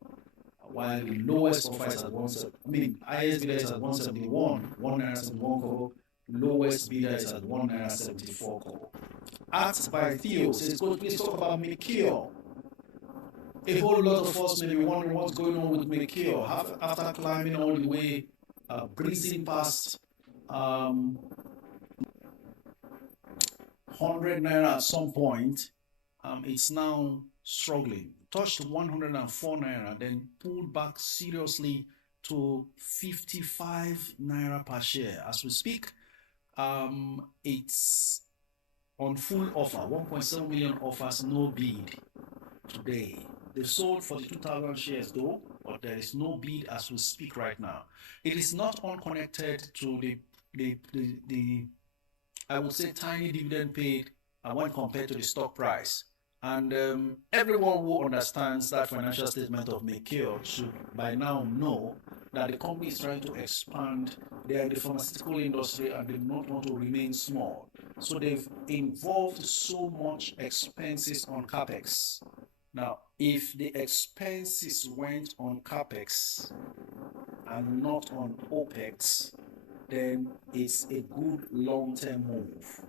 while the lowest offer is at 170. Highest bidder is at 171, 1 naira 71 kobo. Lowest bidder is at 1 naira 74 kobo. Asked by Theo says, "Coach, please talk about Mikio." A whole lot of us may be wondering what's going on with Mikio after climbing all the way, breezing past 100 naira at some point. It's now struggling. Touched 104 naira, then pulled back seriously to 55 naira per share. As we speak, it's on full offer, 1.7 million offers, no bid today. They've sold 42,000 shares though, but there is no bid as we speak right now. It is not unconnected to the I would say tiny dividend paid when compared to the stock price. And everyone who understands that financial statement of Mikio should by now know that the company is trying to expand. They are in the pharmaceutical industry and they do not want to remain small. So they've involved so much expenses on capex. Now, if the expenses went on capex and not on opex, then it's a good long-term move.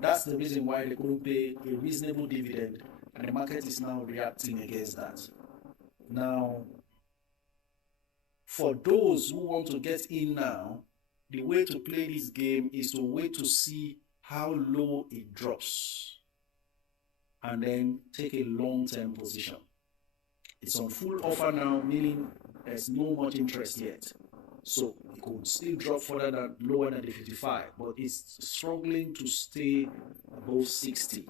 That's the reason why they couldn't pay a reasonable dividend, and the market is now reacting against that. Now, for those who want to get in now, the way to play this game is to wait to see how low it drops and then take a long-term position. It's on full offer now, meaning there's no much interest yet. So it could still drop further than lower than the 55, but it's struggling to stay above 60.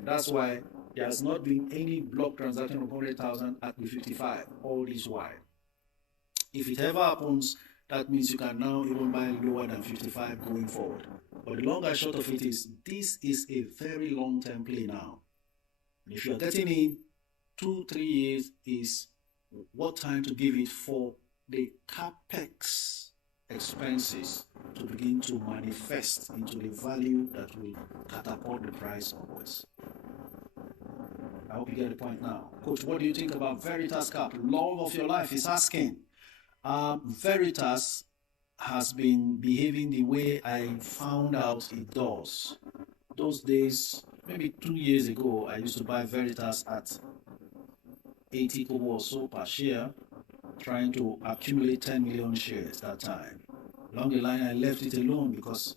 That's why there has not been any block transaction of 100,000 at the 55 all this while. If it ever happens, that means you can now even buy lower than 55 going forward. But the long and short of it is, this is a very long-term play now. And if you're getting in 2-3 years is what time to give it for the capex expenses to begin to manifest into the value that will catapult the price upwards. I hope you get the point now. Coach, what do you think about Veritas Cap? Love of your life is asking. Veritas has been behaving the way I found out it does. Those days, maybe 2 years ago, I used to buy Veritas at 80 kobo or so per share, trying to accumulate 10 million shares that time. Along the line, I left it alone because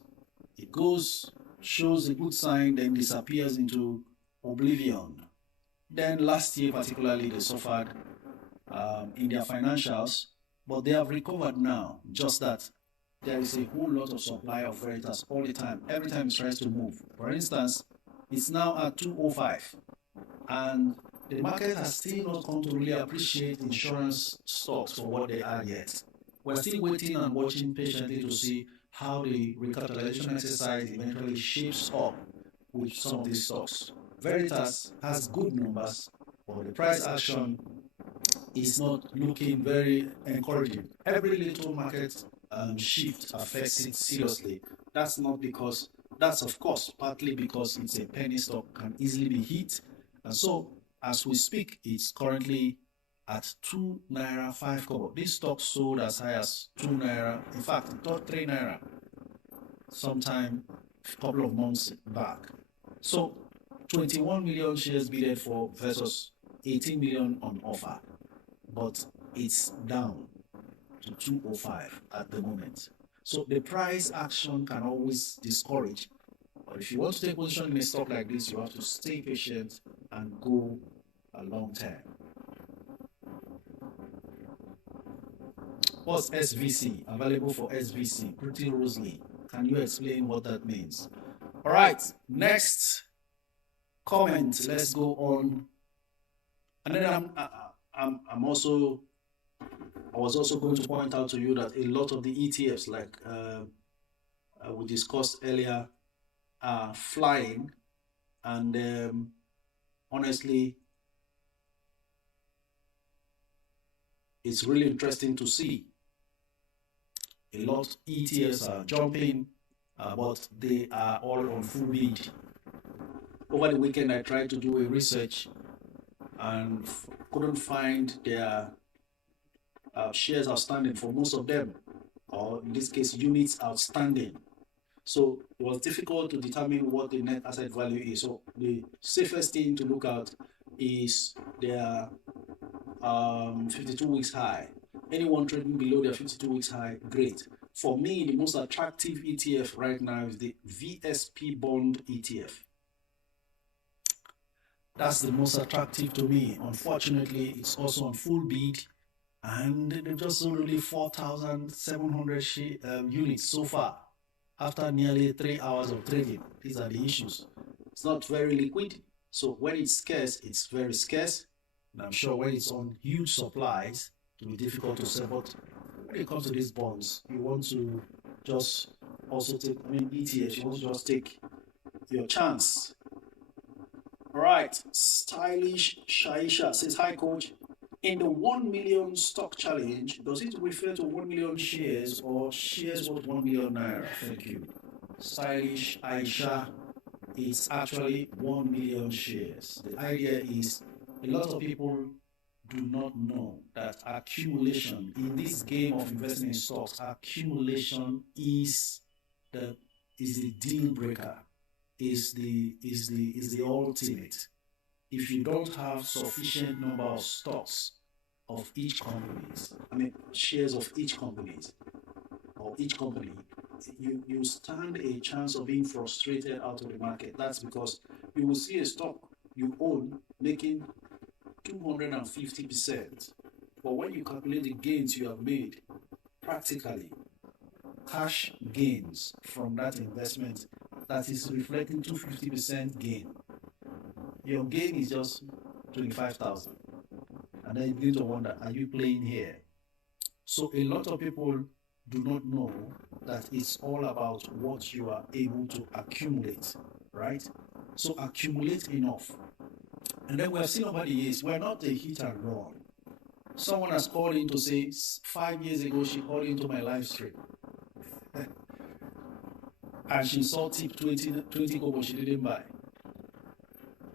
it goes, shows a good sign, then disappears into oblivion. Then last year particularly, they suffered in their financials, but they have recovered now. Just that there is a whole lot of supply of Veritas all the time. Every time it tries to move. For instance, it's now at 205, and the market has still not come to really appreciate insurance stocks for what they are yet. We're still waiting and watching patiently to see how the recapitalization exercise eventually shapes up with some of these stocks. Veritas has good numbers, but the price action is not looking very encouraging. Every little market shift affects it seriously. That's of course partly because it's a penny stock, can easily be hit, and so As we speak, it's currently at 2 naira 5 kobo. This stock sold as high as 2 naira. In fact, it got 3 naira sometime a couple of months back. So 21 million shares bidded for versus 18 million on offer, but it's down to 205 at the moment. So the price action can always discourage. But if you want to take position in a stock like this, you have to stay patient and go a long term. What's SVC? Available for SVC. Pretty rosily. Can you explain what that means? All right, next comment. Let's go on. And then I was also going to point out to you that a lot of the ETFs, like we discussed earlier, are flying, and honestly, it's really interesting to see. A lot of ETFs are jumping, but they are all on full bid. Over the weekend, I tried to do a research and couldn't find their shares outstanding for most of them, or in this case, units outstanding. So it was difficult to determine what the net asset value is. So the safest thing to look at is their 52 weeks high. Anyone trading below their 52 weeks high, great. For me, the most attractive ETF right now is the VSP bond ETF. That's the most attractive to me. Unfortunately, it's also on full bid, and they've just sold only 4,700 units so far after nearly 3 hours of trading. These are the issues. It's not very liquid, so when it's scarce, it's very scarce. And I'm sure when it's on huge supplies, it will be difficult to sell. But when it comes to these bonds, you want to just also take, ETFs, you want to just take your chance. All right, Stylish Shaisha says, hi coach, in the 1 million stock challenge, does it refer to 1 million shares or shares worth 1 million naira? Thank you. Stylish Aisha, it's actually 1 million shares. The idea is a lot of people do not know that accumulation in this game of investing in stocks, accumulation is the deal breaker, is the ultimate. If you don't have sufficient number of stocks of each companies, shares of each companies or each company, you stand a chance of being frustrated out of the market. That's because you will see a stock you own making 250%. But when you calculate the gains you have made, practically cash gains from that investment, that is reflecting 250% gain. Your gain is just 25,000. And then you begin to wonder, are you playing here? So a lot of people do not know that it's all about what you are able to accumulate, right? So accumulate enough. And then we have seen over the years, we're not a hit and run. Someone has called in to say, 5 years ago, she called into my live stream. And she saw tip 20 kobo she didn't buy.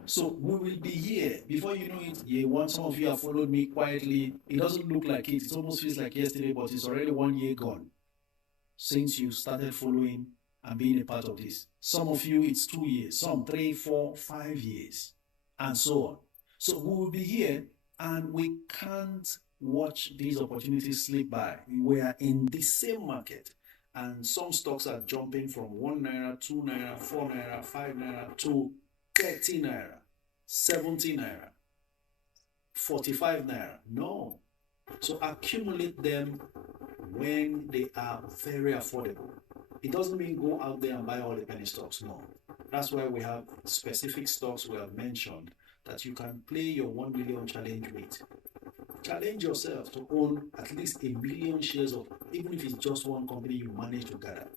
So we will be here. Before you know it, some of you have followed me quietly. It doesn't look like it. It almost feels like yesterday, but it's already 1 year gone since you started following and being a part of this. Some of you, it's 2 years. Some 3, 4, 5 years. And so on. So we will be here, and we can't watch these opportunities slip by. We are in the same market, and some stocks are jumping from 1 naira, 2 naira, 4 naira, 5 naira to 30 naira, 70 naira, 45 naira. No. So accumulate them when they are very affordable. It doesn't mean go out there and buy all the penny stocks. No. That's why we have specific stocks we have mentioned that you can play your 1 million challenge with. Challenge yourself to own at least 1 million shares of, even if it's just one company you manage to gather.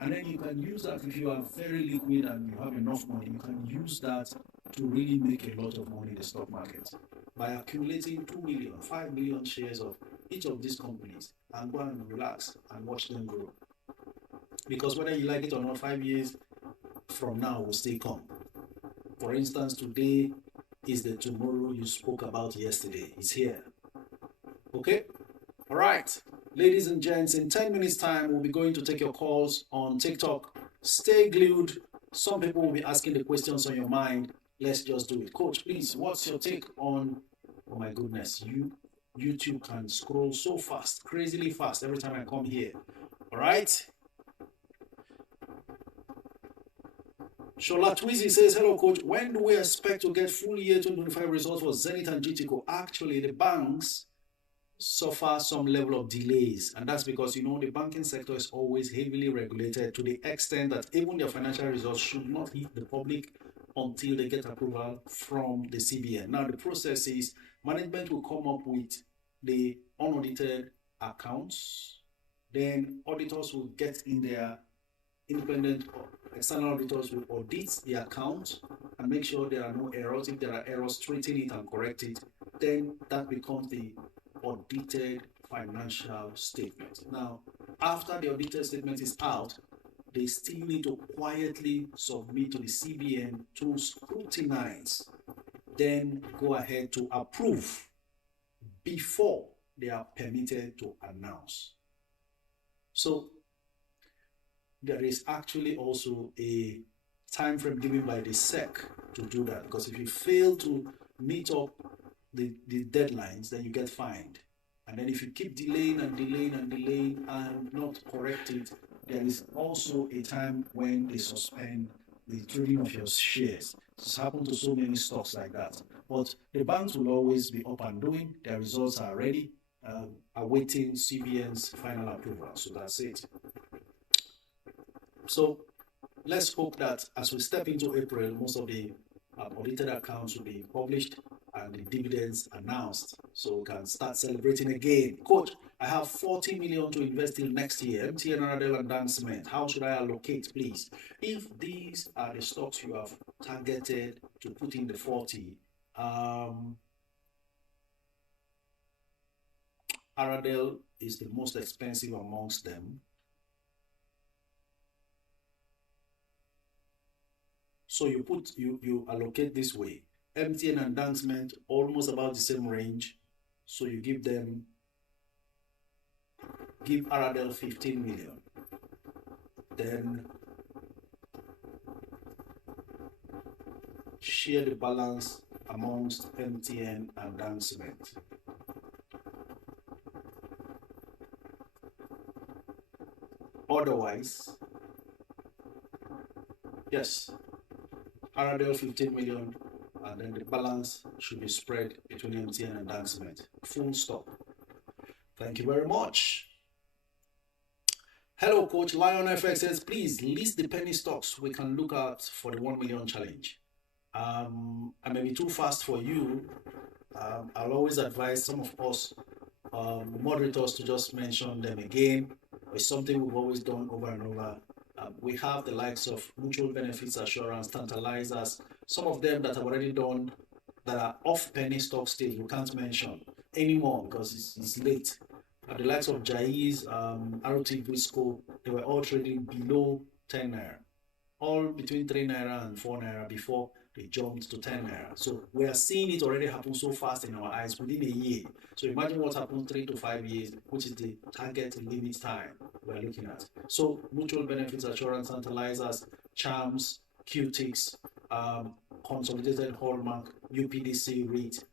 And then you can use that if you are very liquid and you have enough money, you can use that to really make a lot of money in the stock market by accumulating 2 million, 5 million shares of each of these companies and go and relax and watch them grow. Because whether you like it or not, 5 years from now will still come. For instance, today is the tomorrow you spoke about yesterday. It's here. Okay? All right. Ladies and gents, in 10 minutes time, we'll be going to take your calls on TikTok. Stay glued. Some people will be asking the questions on your mind. Let's just do it. Coach, please, what's your take on, oh my goodness, YouTube can scroll so fast, crazily fast every time I come here. All right? Shola Twizy says, hello, coach. When do we expect to get full year 2025 results for Zenith and GTCO? Actually, the banks suffer some level of delays, and that's because, you know, the banking sector is always heavily regulated to the extent that even their financial results should not hit the public until they get approval from the CBN. Now, the process is management will come up with the unaudited accounts, then auditors will get in their independent external auditors will audit the account and make sure there are no errors. If there are errors, straighten it and correct it. Then that becomes the audited financial statement. Now, after the audited statement is out, they still need to quietly submit to the CBN to scrutinize, then go ahead to approve before they are permitted to announce. So there is actually also a time frame given by the SEC to do that, because if you fail to meet up the deadlines, then you get fined. And then if you keep delaying and not correct it, there is also a time when they suspend the trading of your shares. It's happened to so many stocks like that. But the banks will always be up and doing. Their results are ready, awaiting CBN's final approval. So that's it. So let's hope that as we step into April, most of the audited accounts will be published and the dividends announced, so we can start celebrating again. Coach, I have 40 million to invest in next year. MTN, RDL, and Dan Cement. How should I allocate, please? If these are the stocks you have targeted to put in the 40, RDL is the most expensive amongst them. So you allocate this way. MTN and Dan Cement almost about the same range. So you give RDL 15 million. Then share the balance amongst MTN and Dan Cement. Otherwise, yes, RDL 15 million, and then the balance should be spread between MTN and Dan Cement. Full stop. Thank you very much. Hello, Coach. Lion FX says, please list the penny stocks we can look at for the 1 million challenge. I may be too fast for you. I'll always advise some of us moderators to just mention them again. It's something we've always done over and over. We have the likes of Mutual Benefits Assurance, Tantalizers, some of them that have already done that are off penny stock stage. We can't mention anymore because it's late. The likes of Jai's, ROT Briscoe, they were all trading below 10 naira, all between 3 naira and 4 naira before they jumped to 10 naira. So we are seeing it already happen so fast in our eyes within a year. So imagine what happened 3 to 5 years, which is the target limit time we're looking at. So Mutual Benefits Assurance, Tantalizers, Charms, QTix, Consolidated Hallmark, UPDC REIT,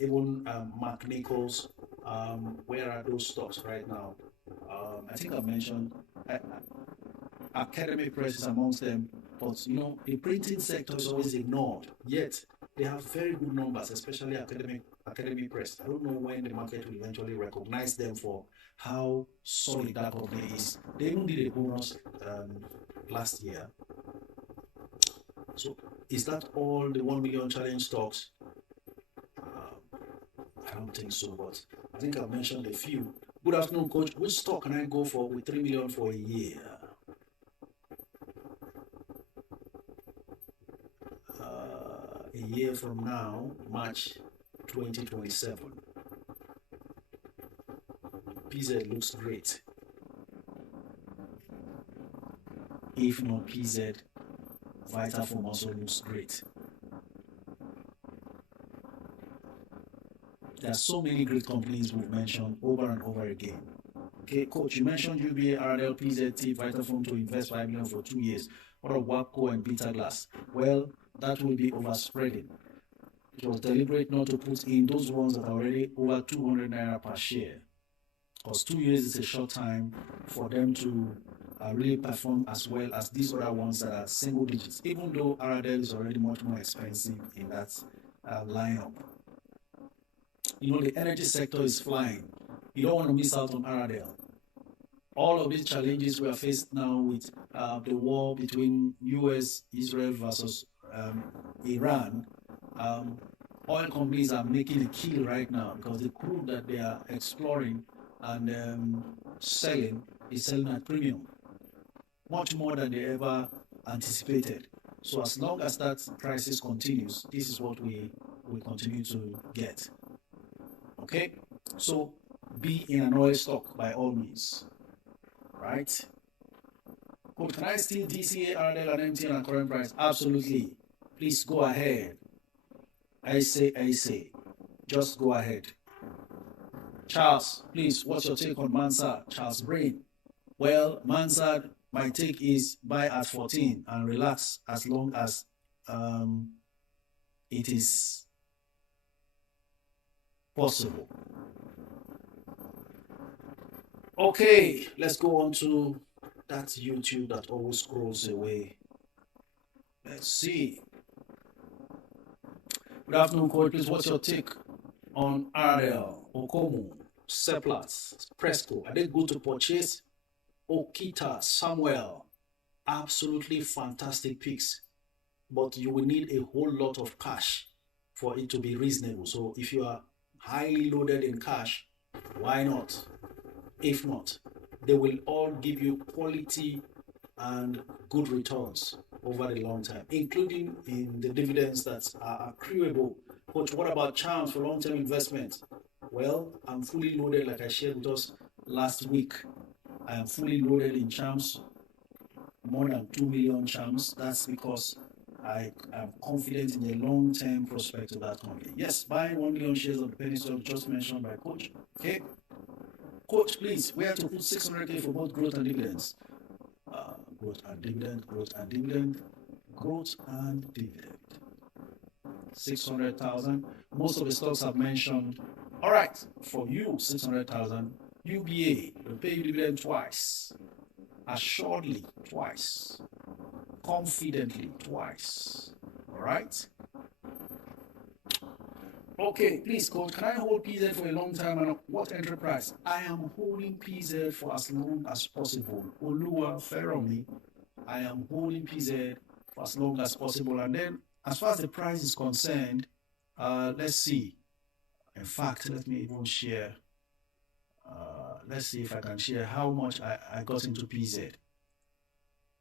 even Mark Nichols. Where are those stocks right now? I think I've mentioned Academic Press is amongst them, but you know the printing sector is always ignored. Yet they have very good numbers, especially Academic Press. I don't know when the market will eventually recognize them for how solid that company is. They even did a bonus last year. So is that all the 1 million challenge stocks? I don't think so, but I think I've mentioned a few. Good afternoon, Coach. Which stock can I go for with 3 million for a year? A year from now, March 2027. PZ looks great. If not PZ, Vitafoam also looks great. There are so many great companies we've mentioned over and over again. Okay, Coach, you mentioned UBA, RDL, PZT, Vitafoam to invest 5 million for 2 years. What of Wapco and Beta Glass? Well, that will be overspreading. It was deliberate not to put in those ones that are already over 200 naira per share, because 2 years is a short time for them to really perform as well as these other ones that are single digits, even though RDL is already much more expensive in that lineup. You know, the energy sector is flying. You don't want to miss out on RDL. All of these challenges we are faced now with the war between US, Israel versus Iran, oil companies are making a kill right now because the crude that they are exploring and selling is selling at premium, much more than they ever anticipated. So as long as that crisis continues, this is what we will continue to get. Okay, so be in an oil stock by all means, right? But can I steal DCA, RDL, and MTN at current price? Absolutely. Please go ahead. I say, just go ahead. Charles, please, what's your take on Mansard? Charles Brain. Well, Mansard, my take is buy at 14 and relax as long as it is possible. Okay, let's go on to that YouTube that always scrolls away. Let's see. Good afternoon, Coach. Please, what's your take on RDL, Okomo, Seplat, Presco? Are they good to purchase? Okita, Samuel, absolutely fantastic picks, but you will need a whole lot of cash for it to be reasonable. So if you are highly loaded in cash, why not? If not, they will all give you quality and good returns over the long time, including in the dividends that are accruable. Coach, what about Charms for long-term investment? Well, I'm fully loaded, like I shared with us last week. I am fully loaded in Charms, more than 2 million Charms. That's because I am confident in the long-term prospect of that company. Yes, buying 1 million shares of the penny stock just mentioned by Coach. Okay, Coach, please, where to put 600K for both growth and dividends? Growth and dividend, growth and dividend, growth and dividend. 600,000. Most of the stocks I've mentioned. All right, for you, 600,000. UBA will pay you dividend twice, assuredly twice, confidently twice. All right. Okay, please, Coach, can I hold PZ for a long time and what enterprise? I am holding PZ for as long as possible. Oluwa Feromi, I am holding PZ for as long as possible. And then, as far as the price is concerned, let's see. In fact, let me even share. Let's see if I can share how much I got into PZ.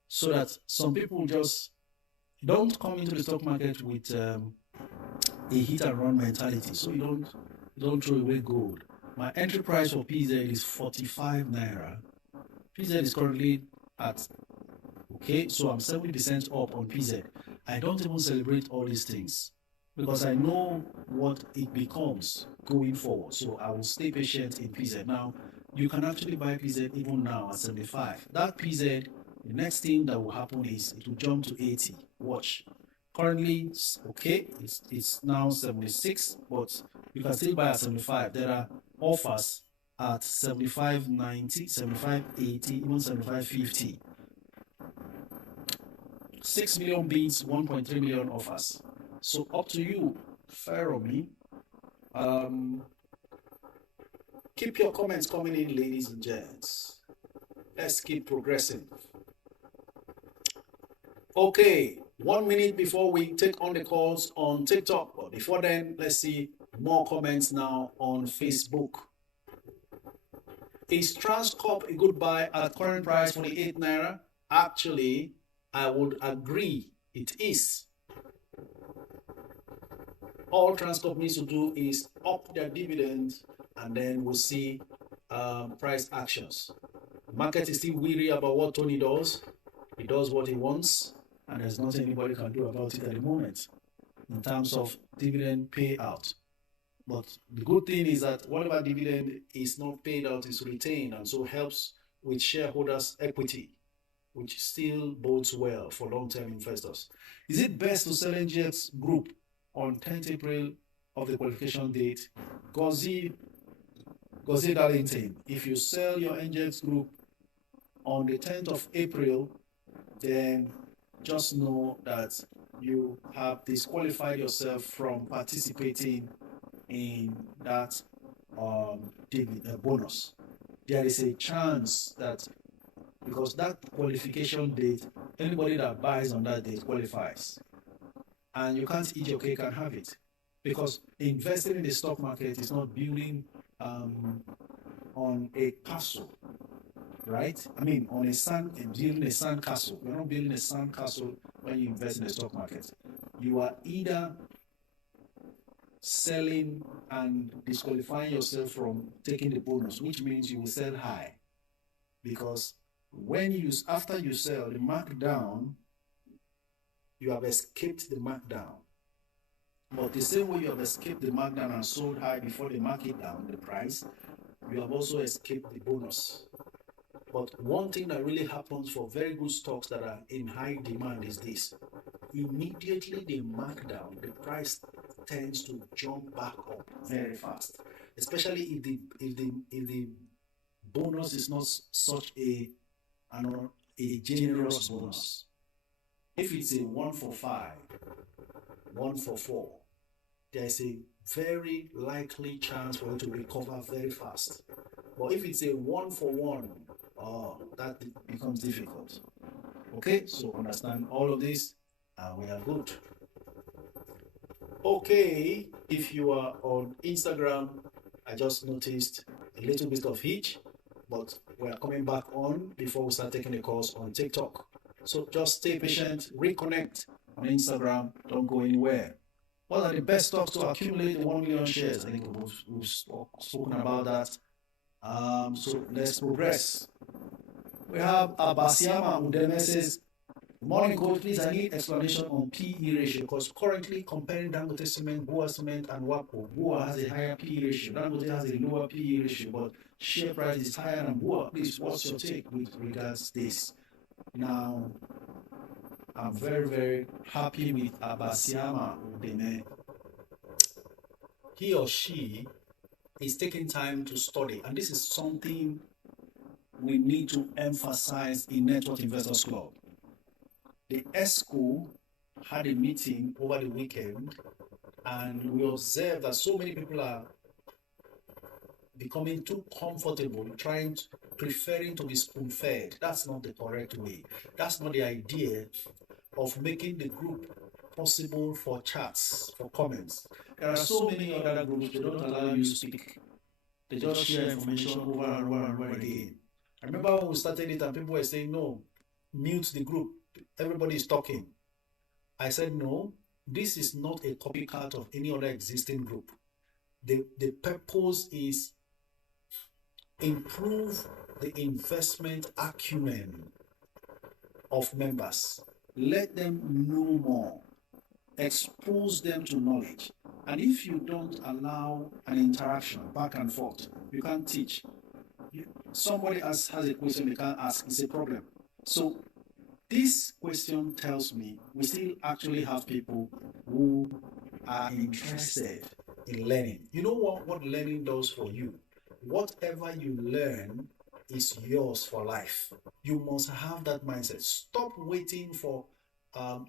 So that some people just don't come into the stock market with a hit and run mentality. So you don't throw away gold. My entry price for PZ is 45 naira. PZ is currently at, okay, so I'm 70% up on PZ. I don't even celebrate all these things because I know what it becomes going forward. So I will stay patient in PZ. Now, you can actually buy PZ even now at 75. That PZ, the next thing that will happen is it will jump to 80. Watch. Currently, okay, it's now 76, but you can still buy at 75. There are offers at 75.90, 75.80, even 75.50. 6 million bids, 1.3 million offers. So up to you, Feromi. Keep your comments coming in, ladies and gents. Let's keep progressing. Okay, 1 minute before we take on the calls on TikTok. But before then, let's see more comments now on Facebook. Is Transcorp a good buy at current price 48 naira? Actually, I would agree it is. All Transcorp needs to do is up their dividend and then we'll see price actions. The market is still weary about what Tony does. He does what he wants and there's nothing anybody can do about it at the moment in terms of dividend payout. But the good thing is that whatever dividend is not paid out is retained and so helps with shareholders' equity, which still bodes well for long-term investors. Is it best to sell NGX Group on 10th April of the qualification date? Gozi Darlington, if you sell your NGX Group on the 10th of April, then just know that you have disqualified yourself from participating in that bonus. There is a chance that because that qualification date, anybody that buys on that date qualifies. And you can't eat your cake and have it. Because investing in the stock market is not building on a castle, right? I mean, on a sand, building a sand castle. You're not building a sand castle when you invest in the stock market. You are either selling and disqualifying yourself from taking the bonus, which means you will sell high. Because after you sell the markdown, you have escaped the markdown. But the same way you have escaped the markdown and sold high before they mark it down, the price, you have also escaped the bonus. But one thing that really happens for very good stocks that are in high demand is this. Immediately they mark down, the price tends to jump back up very fast. Especially if the bonus is not such a generous bonus. If it's a 1 for 5, 1 for 4, there's a very likely chance for you to recover very fast. But if it's a 1 for 1, that becomes difficult. Okay, so understand all of this, and we are good. Okay, if you are on Instagram, I just noticed a little bit of hitch, but we are coming back on before we start taking the calls on TikTok. So just stay patient, reconnect on Instagram, don't go anywhere. What are the best stocks to accumulate 1 million shares? I think we've spoken about that. So let's progress. We have Abasiama Udeme says, morning coach, please, I need explanation on PE ratio because currently comparing Dangote Cement, Bua Cement and Wapco, Bua has a higher PE ratio, Dangote has a lower PE ratio, but share price is higher than Bua. Please, what's your take with regards to this? Now, I'm very, very happy with Abasiama Udeme. He or she is taking time to study, and this is something we need to emphasize in Network Investors Club. The ESCO had a meeting over the weekend, and we observed that so many people are becoming too comfortable, preferring to be spoon-fed. That's not the correct way. That's not the idea of making the group possible for chats, for comments. There are so many other groups, they don't allow you to speak. They just share information over and over and over again. I remember when we started it and people were saying, no, mute the group. Everybody is talking. I said, no, this is not a copycat of any other existing group. The purpose is improve the investment acumen of members. Let them know more. Expose them to knowledge. And if you don't allow an interaction back and forth, you can't teach. Somebody has a question they can't ask. It's a problem. So this question tells me we still actually have people who are interested in learning. You know what learning does for you? Whatever you learn is yours for life. You must have that mindset. Stop waiting for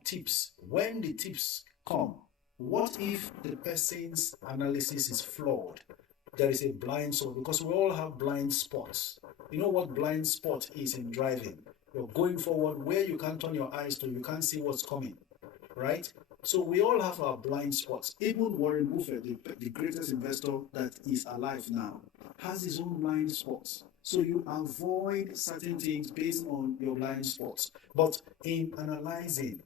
tips. When the tips come, what if the person's analysis is flawed? There is a blind spot, because we all have blind spots. You know what blind spot is in driving? You're going forward where you can't turn your eyes to, you can't see what's coming, right? So we all have our blind spots. Even Warren Buffett, the greatest investor that is alive now, has his own blind spots. So you avoid certain things based on your blind spots. But in analyzing,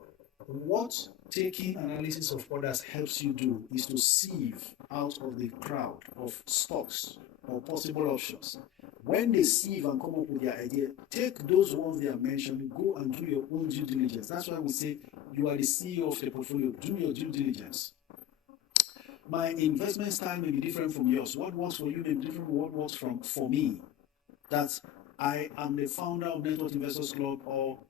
what taking analysis of others helps you do is to sieve out of the crowd of stocks or possible options. When they sieve and come up with their idea, take those ones they are mentioned, go and do your own due diligence. That's why we say you are the CEO of the portfolio. Do your due diligence. My investment style may be different from yours. What works for you may be different from what works for me. That I am the founder of Network Investors Club, or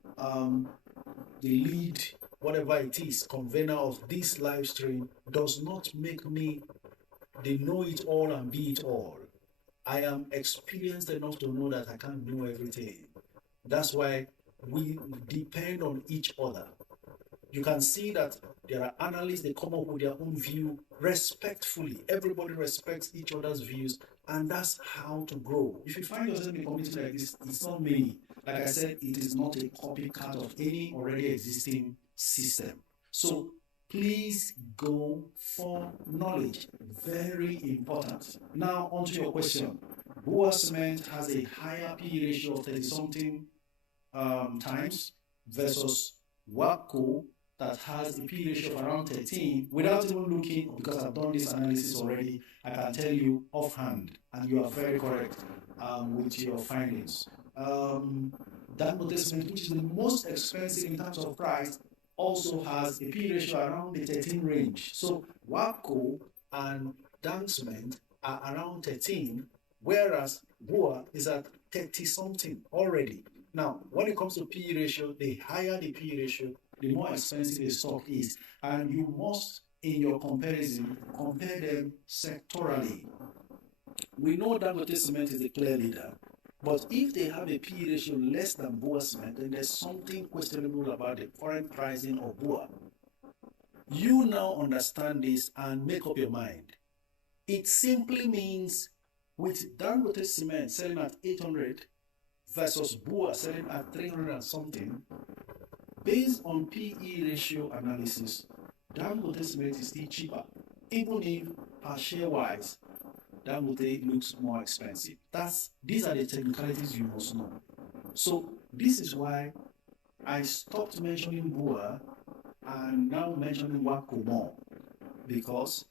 the lead, whatever it is, convener of this live stream, does not make me the know it all and be it all. I am experienced enough to know that I can't know everything. That's why we depend on each other. You can see that there are analysts, they come up with their own view respectfully. Everybody respects each other's views, and that's how to grow. If you find yourself in a community like this, it's not me. Like I said, it is not a copycat of any already existing system. So please go for knowledge. Very important. Now, on to your question. Bua Cement has a higher PE ratio of 30-something times versus Wapco that has a PE ratio of around 13. Without even looking, because I've done this analysis already, I can tell you offhand, and you are very correct with your findings. Dangote Cement, which is the most expensive in terms of price, also has a PE ratio around the 13 range. So Wapco and Dangote Cement are around 13, whereas Bua is at 30 something already. Now, when it comes to PE ratio, the higher the PE ratio, the more expensive the stock is. And you must, in your comparison, compare them sectorally. We know Dangote Cement is a clear leader, but if they have a PE ratio less than Bua Cement, then there's something questionable about the current pricing of Bua. You now understand this and make up your mind. It simply means with Dangote Cement selling at 800 versus Bua selling at 300 and something, based on PE ratio analysis, Dangote Cement is still cheaper, even if per share wise, Dangote looks more expensive. These are the technicalities you must know. So this is why I stopped mentioning Bua and now mentioning Wapco more, because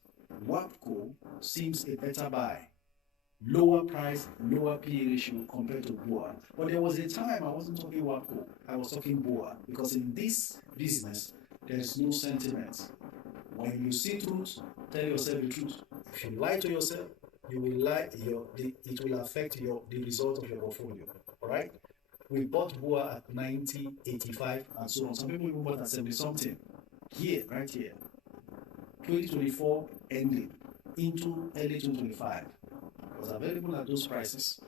Wapco seems a better buy. Lower price, lower PE ratio compared to Bua. But there was a time I wasn't talking Wapco, I was talking Bua, because in this business, there is no sentiment. When you see truth, tell yourself the truth. If you lie to yourself, you will lie. It will affect the result of your portfolio. All right? We bought Bua at 90, 85, and so on. Some people even bought at 70 something. Here, right here, 2024 ending into early 2025. Was available at those prices.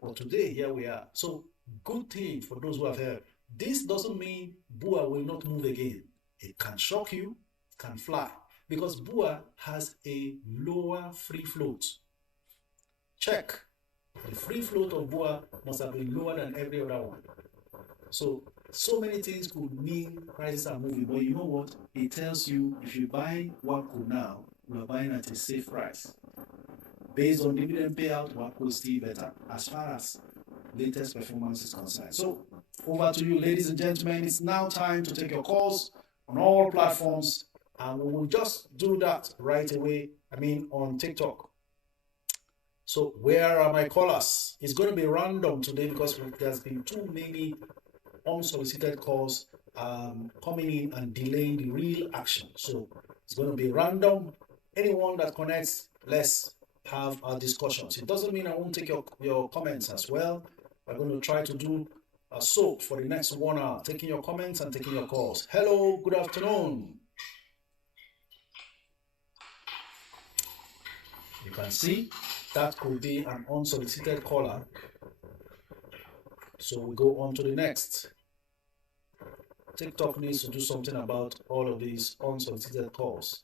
But today, here we are. So, good thing for those who have heard. This doesn't mean Bua will not move again. It can shock you, it can fly. Because Bua has a lower free float. Check. The free float of Bua must have been lower than every other one. So many things could mean prices are moving. But you know what? It tells you if you buy Wapco now, you are buying at a safe price. Based on dividend payout, Wapco is still better as far as latest performance is concerned. So, over to you, ladies and gentlemen. It's now time to take your calls on all platforms, and we will just do that right away. On TikTok. So, where are my callers? It's going to be random today because there's been too many unsolicited calls coming in and delaying the real action. So, it's going to be random. Anyone that connects, let's have our discussions. It doesn't mean I won't take your comments as well. We're going to try to do so for the next 1 hour, taking your comments and taking your calls. Hello, good afternoon. You can see that could be an unsolicited caller. So we go on to the next. TikTok needs to do something about all of these unsolicited calls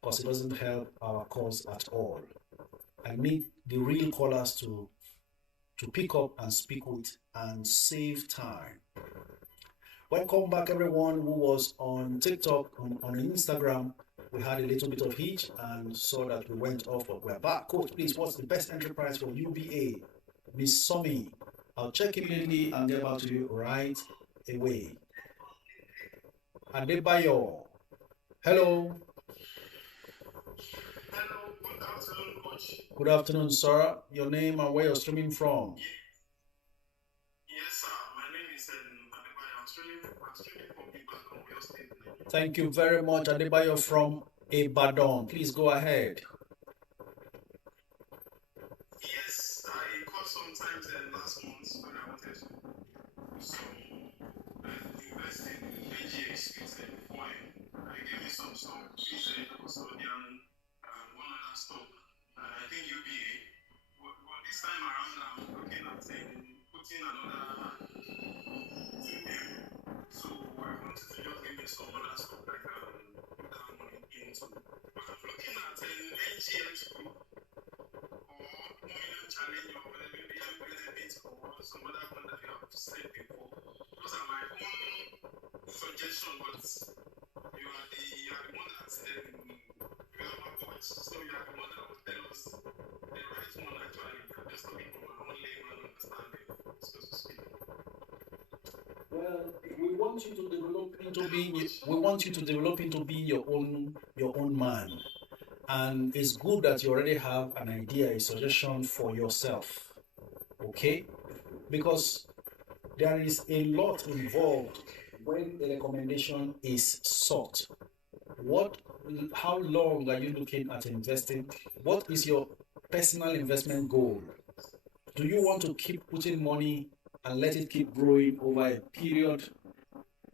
because it doesn't help our cause at all. I need the real callers to pick up and speak with and save time. Welcome back, everyone who was on TikTok, on Instagram. We had a little bit of hitch and saw that we went off, but we're back. Coach, please, what's the best entry price for UBA? Miss Somi, I'll check immediately and get back to you right away. Adebayo, hello. Good afternoon, Coach. Good afternoon, sir. Your name and where you're streaming from? Yes, sir. My name is Adebayo. I'm streaming from Ibadan, Oyo State. Thank you very much, Adebayo from Ibadan. Please go ahead. Yes, I called sometimes last month when I wanted to invest in NGX with Bitcoin. I gave me some stock, PZ, custodian, and one other stock. I think UBA. But this time around, I'm looking at putting another name. So I wanted to just give me some other stock I can put that money into. But I'm looking at NGX group or million challenge or maybe benefits or some other one that you have said before. Those are my own suggestions, but you are the one that's you are my coach, so you are the one that will tell us the right one actually. I'm just talking from my own layman understanding, so to speak. Well, we want you to develop into being your own man. And it's good that you already have an idea, a suggestion for yourself. Okay? Because there is a lot involved when the recommendation is sought. How long are you looking at investing? What is your personal investment goal? Do you want to keep putting money and let it keep growing over a period?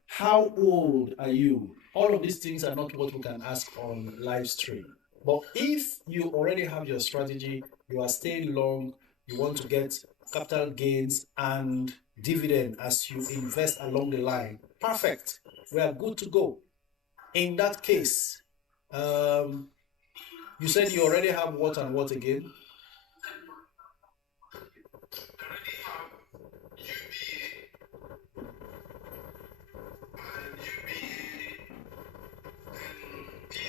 How old are you? All of these things are not what we can ask on live stream. But if you already have your strategy, you are staying long, you want to get capital gains and dividend as you invest along the line, perfect. We are good to go. In that case, you said you already have what and what again?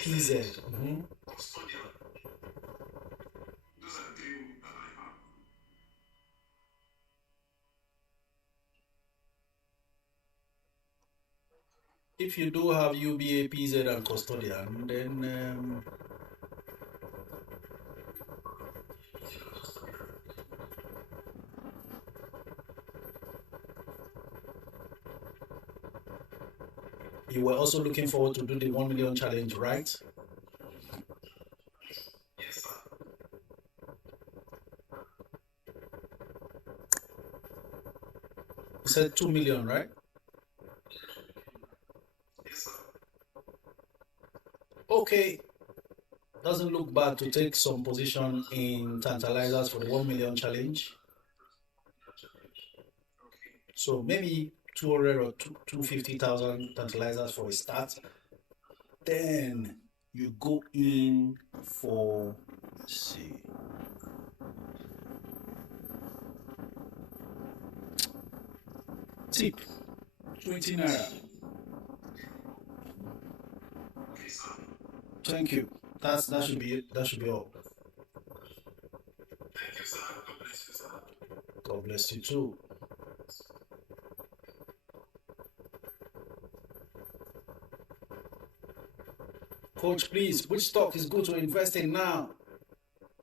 PZ. Mm-hmm. If you do have UBA, PZ, and custodian, then you were also looking forward to do the 1 million challenge, right? Yes, sir. You said 2 million, right? Yes, sir. Okay. Doesn't look bad to take some position in tantalizers for the 1 million challenge. So maybe 200 or 250,000 tantalizers for a start. Then you go in for, let's see, tip 20 naira. Okay, sir. Thank you. That should be it. That should be all. Thank you, sir. God bless you, sir. God bless you too. Coach, please, which stock is good to invest in now?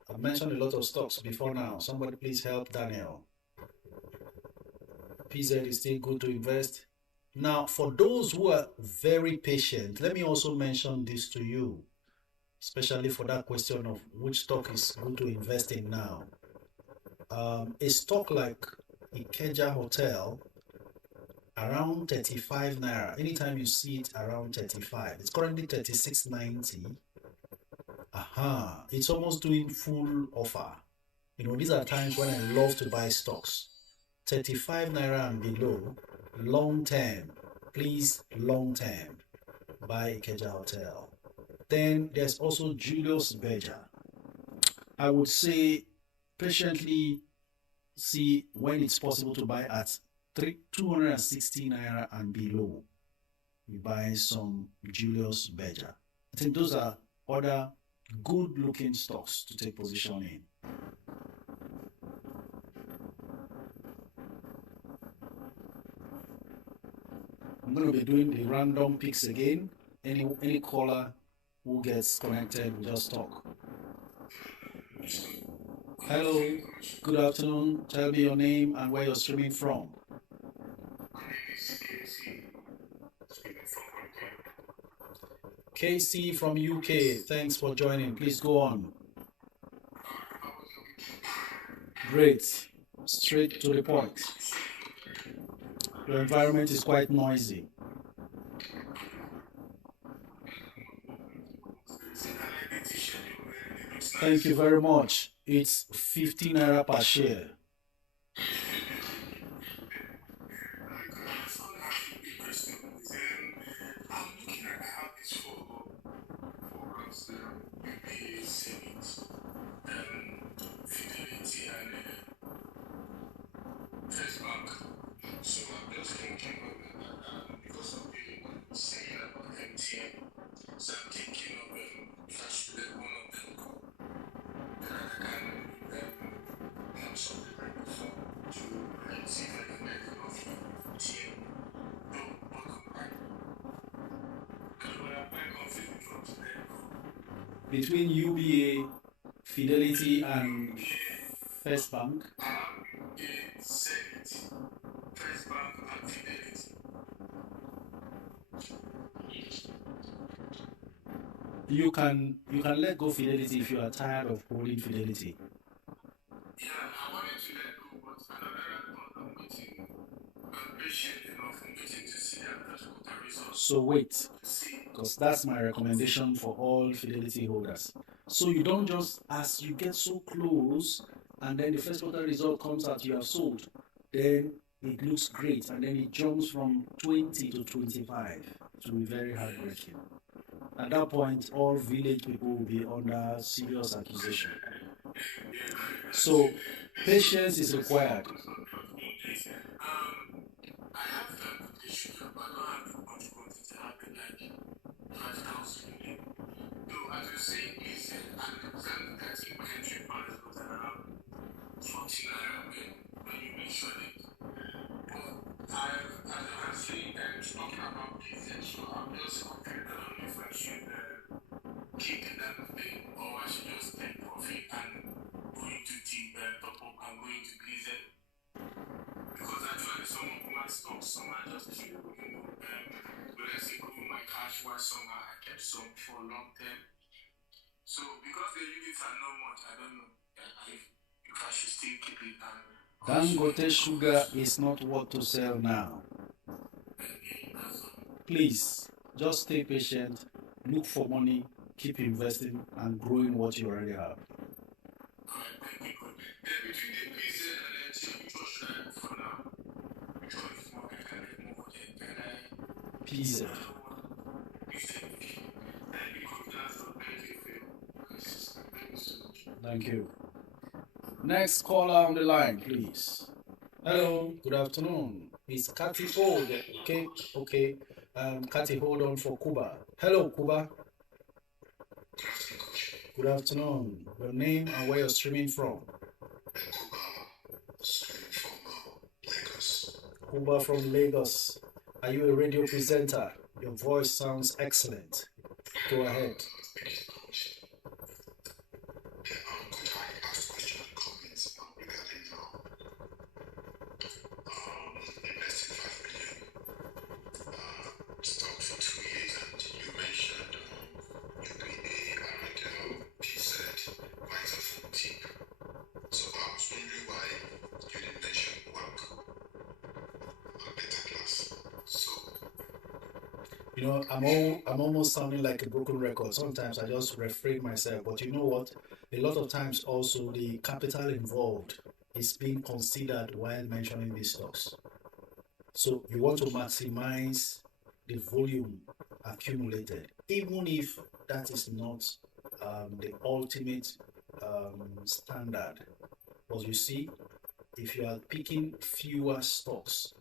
I've mentioned a lot of stocks before now. Somebody please help Daniel. PZ is still good to invest. Now, for those who are very patient, let me also mention this to you, especially for that question of which stock is good to invest in now. A stock like Ikeja Hotel, around 35 naira. Anytime you see it around 35, it's currently 36.90. It's almost doing full offer. You know, these are times when I love to buy stocks. 35 naira and below, long term. Please, long term. Buy Ikeja Hotel. Then there's also Julius Berger. I would say patiently see when it's possible to buy at 260 naira and below. You buy some Julius Berger. I think those are other good looking stocks to take position in. I'm going to be doing the random picks again. Any caller who gets connected will just talk. Hello, good afternoon. Tell me your name and where you're streaming from. KC from UK, thanks for joining. Please go on. Great. Straight to the point. Your environment is quite noisy. Thank you very much. It's 15 naira per share. Between UBA, Fidelity, and First Bank. You can let go Fidelity if you are tired of holding Fidelity. Yeah, I wanted to let go, but another I'm waiting. I'm patient enough and waiting to see that quarter results. So wait, because that's my recommendation for all Fidelity holders. So you don't just, as you get so close, and then the first quarter result comes out, you have sold, then it looks great, and then it jumps from 20 to 25. It will be very heartbreaking. At that point, all village people will be under serious accusation. So patience is required. I have the sugar, but I don't have the much quantity to happen like 5,000. Though, as you're saying, is at the time that you entry price was around 40 naira when you mentioned it. But as I was saying, talking about business, so I'm just confused. I don't know if I should keep that thing or I should just take profit and go into top up and go into business. Because actually, some of my stocks, some I just keep, let's say, growing my cash, while some I kept some for long term. So, because the units are not much, I don't know if I should still keep it. Dangote sugar is not what to sell now. Please, just stay patient, look for money, keep investing, and growing what you already have. PZ. Thank you. Next caller on the line, please. Hello, good afternoon. It's Cathy Hold. Okay. Cathy, hold on for Kuba. Hello, Kuba. Good afternoon. Your name and where you're streaming from? Kuba from Lagos. Are you a radio presenter? Your voice sounds excellent. Go ahead. You know, I'm almost sounding like a broken record. Sometimes I just refrain myself. But you know what? A lot of times also the capital involved is being considered while mentioning these stocks. So you want to maximize the volume accumulated, even if that is not the ultimate standard. But you see, if you are picking fewer stocks,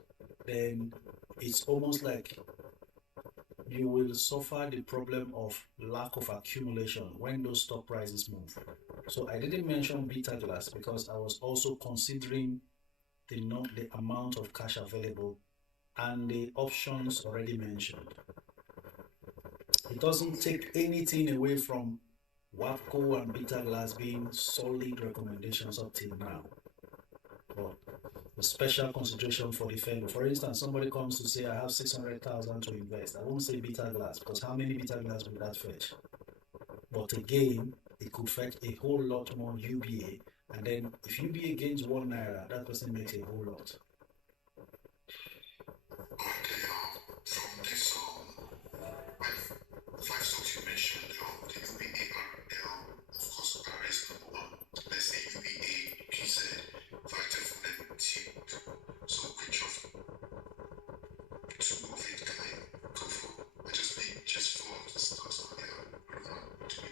then it's almost like you will suffer the problem of lack of accumulation when those stock prices move. So I didn't mention beta glass because I was also considering the amount of cash available and the options already mentioned. It doesn't take anything away from Wapco and beta glass being solid recommendations up till now. But special consideration for the fellow. For instance, somebody comes to say, I have 600,000 to invest. I won't say beta glass, because how many beta glass will that fetch? But again, it could fetch a whole lot more UBA. And then if UBA gains 1 naira, that person makes a whole lot. From this, five stocks you mentioned, the UBA, of course, RS number 1. Let's say UBA, PZ, Vitafood, and TIP. So which of 2 of it can I go for? I just need just 4 of the stocks that are relevant to me.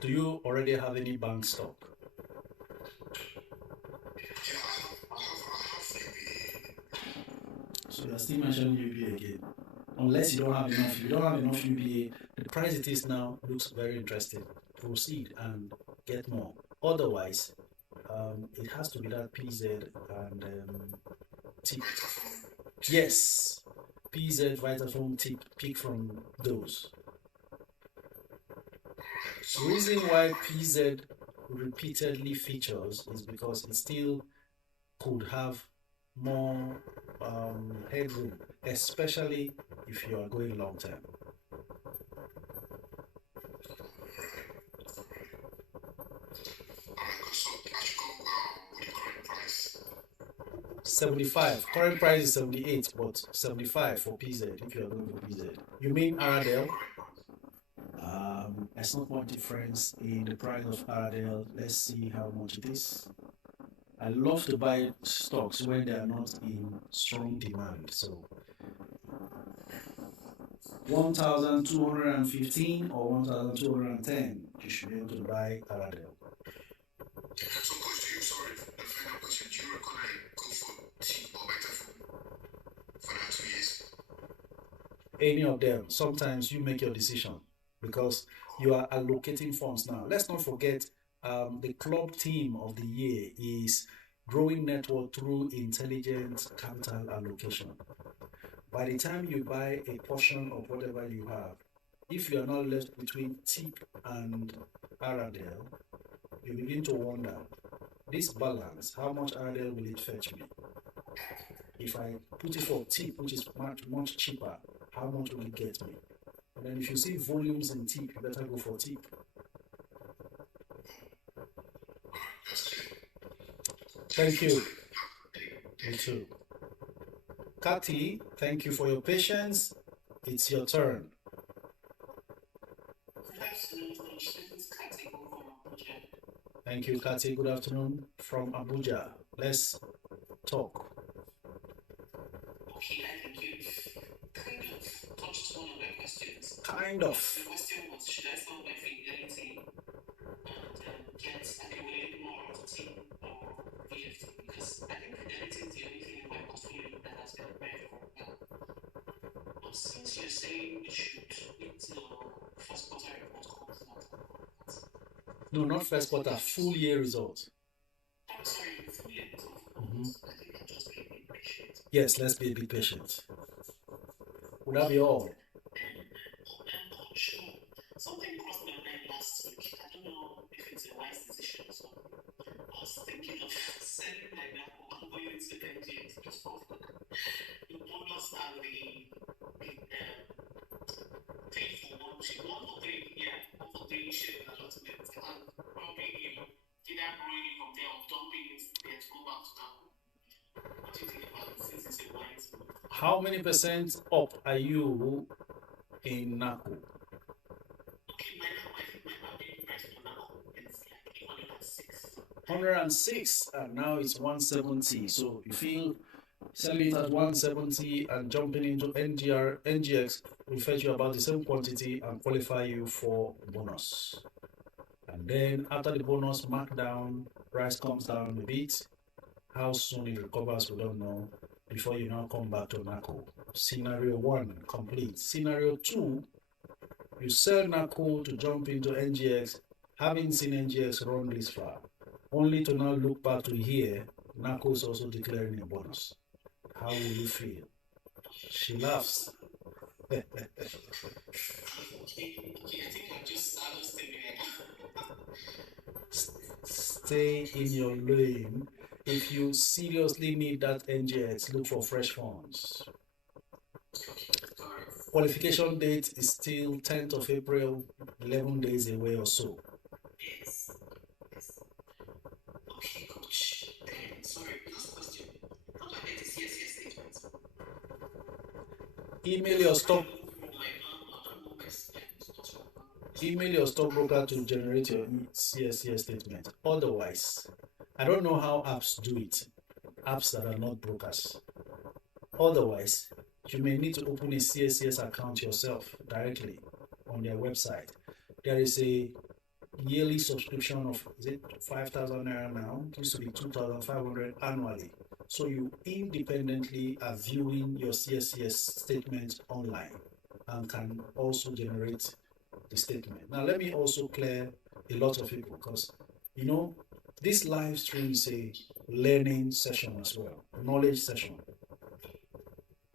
Do you already have any bank stock? Yeah, I have UBA. So you're still mentioning UBA again. Unless you don't have enough. If you don't have enough UBA, the price it is now looks very interesting. Proceed and get more. Otherwise, it has to be that PZ and TIP. Yes, PZ, Vitafoam, TIP, pick from those. The reason why PZ repeatedly features is because it still could have more headroom, especially if you are going long term. So I should go with the current price. 75. Current price is 78, but 75 for PZ if you are going for PZ. You mean Aradel? There's not much difference in the price of Aradel. Let's see how much it is. I love to buy stocks when they are not in strong demand. So 1,215 or 1,210, you should be able to buy Aradel. So, coach, do you, sorry, the final question, do you reckon I go for TIP or Vitafood for that 2 years? Any of them. Sometimes you make your decision because you are allocating funds now. Let's not forget the club theme of the year is growing network through intelligent capital allocation. By the time you buy a portion of whatever you have, if you are not left between TIP and Aradel, you begin to wonder, this balance, how much Aradel will it fetch me? If I put it for TIP, which is much cheaper, how much will it get me? And then if you see volumes in TIP, you better go for TIP. Thank you. You too. Kathy, thank you for your patience. It's your turn. Thank you, Kathy. Good afternoon from Abuja. Let's talk. Okay, I think you've kind of touched one of my questions. Kind of. The question was, should I sell my Fidelity and accumulate more out of TIP or VFT? Because I think Fidelity is the only thing in my portfolio that has been very well. But since you're saying we should wait till first quarter report comes out, No, not first quarter, full year results. I'm sorry, full year results. I think I'll just be a bit patient. Yes, let's be a bit patient. Would that be all? I'm not sure. Something crossed my mind last week. I don't know if it's a wise decision or something. I was thinking of selling my Apple and going into NGX just for the bonus and the 3 for 1 share. 1 for 3, yeah, 1 for 3 shares allotment. And probably either growing from there or dumping it there to go back to Apple. What do you think about it since it's a wise move? How many percent up are you in NACO? Okay, I think my average price for now is like 106. 106 and now it's 170. So you feel selling it at 170 and jumping into NGX will fetch you about the same quantity and qualify you for bonus. And then after the bonus markdown, price comes down a bit. How soon it recovers, we don't know. Before you now come back to NACO. Scenario 1 complete. Scenario 2, you sell NACO to jump into NGX, having seen NGX run this far, only to now look back to here, NACO is also declaring a bonus. How will you feel? She laughs. Okay, I think I'll just stay there. Stay in your lane. If you seriously need that NGX, look for fresh funds. Qualification date is still 10th of April, 11 days away or so. Yes. Okay, coach. Sorry, last question. How do I get the CSS statement? Email your stockbroker to generate your CSCS statement. Otherwise, I don't know how apps do it, apps that are not brokers. Otherwise, you may need to open a CSCS account yourself directly on their website. There is a yearly subscription of 5,000 naira now. It used to be 2,500 annually. So you independently are viewing your CSCS statement online and can also generate the statement. Now let me also clear a lot of people, because this live stream is a learning session as well, knowledge session.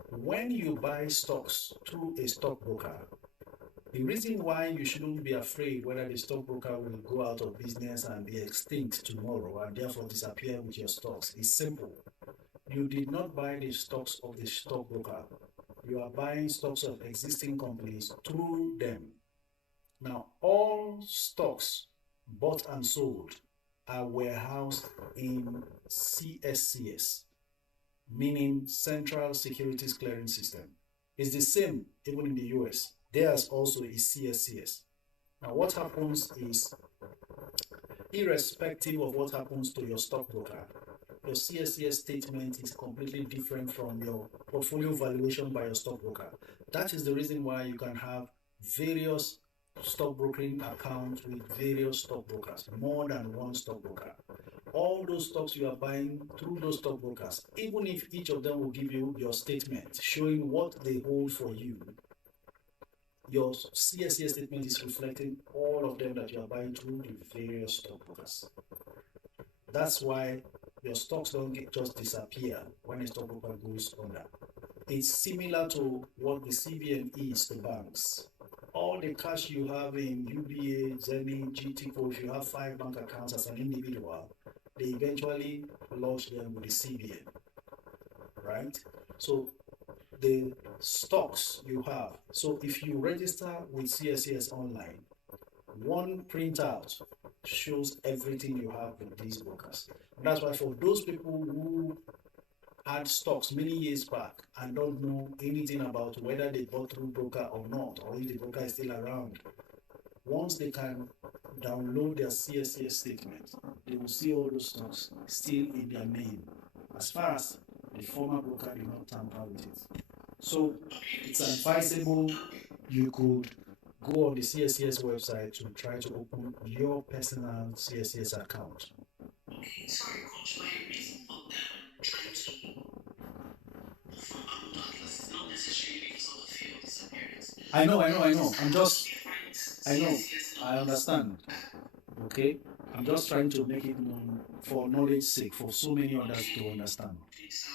When you buy stocks through a stockbroker, the reason why you shouldn't be afraid whether the stockbroker will go out of business and be extinct tomorrow and therefore disappear with your stocks is simple. You did not buy the stocks of the stockbroker. You are buying stocks of existing companies through them. Now, all stocks bought and sold are warehoused in CSCS, meaning Central Securities Clearing System. It's the same even in the US. Theirs also is CSCS. Now, what happens is, irrespective of what happens to your stockbroker, your CSCS statement is completely different from your portfolio valuation by your stockbroker. That is the reason why you can have various stockbrokering accounts with various stockbrokers, more than one stockbroker. All those stocks you are buying through those stockbrokers, even if each of them will give you your statement showing what they hold for you, your CSCS statement is reflecting all of them that you are buying through the various stockbrokers. That's why your stocks don't just disappear when a stockbroker goes under. It's similar to what the CBN is to banks. All the cash you have in UBA, Zenith, GTCO, if you have 5 bank accounts as an individual, they eventually lodge them with the CBN, right? So the stocks you have, so if you register with CSCS online, one printout shows everything you have with these brokers. And that's why for those people who had stocks many years back and don't know anything about whether they bought through broker or not, or if the broker is still around, once they can download their CSCS statement, they will see all those stocks still in their name, as far as the former broker did not tamper with it. So it's advisable you could go on the CSCS website to try to open your personal CSCS account. Okay, sorry, coach. My reason for trying to perform Atlas is not necessarily because of the fear of disappearance. I know. I understand. Okay? I'm just trying to make it known for knowledge sake, for so many others to understand. Okay, sir.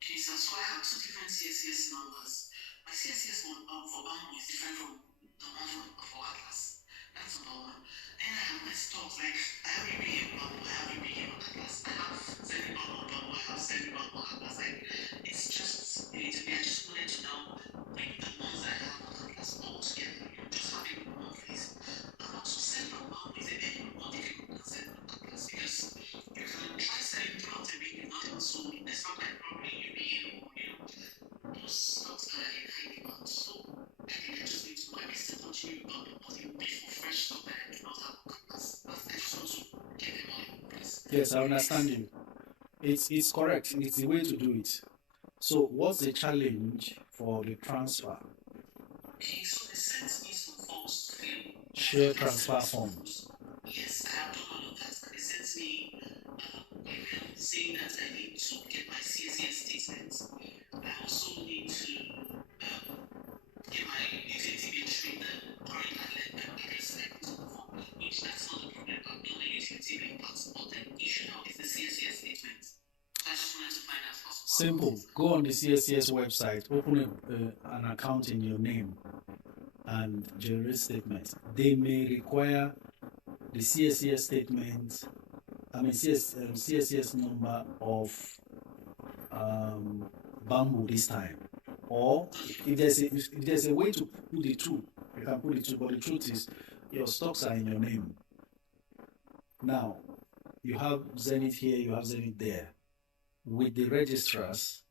So I have 2 different CSCS numbers. My CSCS one for Bamboo is different from the one for Atlas. That's number 1. Then I have my stocks, like I have UBA on Bamboo, I have UBA on Atlas, I have Zenith on Bamboo, I have Zenith on Atlas. Like, it's just, I just wanted to now bring the ones I have on Atlas all together, just having one place. And also Zenith on Bamboo is a bit more difficult than Zenith on Atlas, because you can try selling throughout the week, not even so it's not like probably UBA or those stocks that are in high demand. So I think I just need to still continue putting beef for fresh stock that I do not have on Atlas. I just want to get them all in place. Yes, I understand you. It's correct. It's the way to do it. So what's the challenge for the transfer? Okay, so they sent me some forms to fill. Share transfer forms. Yes, I have done all of that. And they sent me a mail saying that I need to get my CSCS statements. I also need to get my utility between the current and address I put on the form, which that's not the problem. I'm the only utility being parts. But the issue now is the CSCS statement. I just wanted to find out how. Simple. Go on the CSCS website, open an account in your name, and generate statements. They may require the CSCS statement CSCS number of Bamboo this time, or if there's a way to put the two, you can put it two. But the truth is, your stocks are in your name. Now, you have Zenith here, you have Zenith there. With the registrars,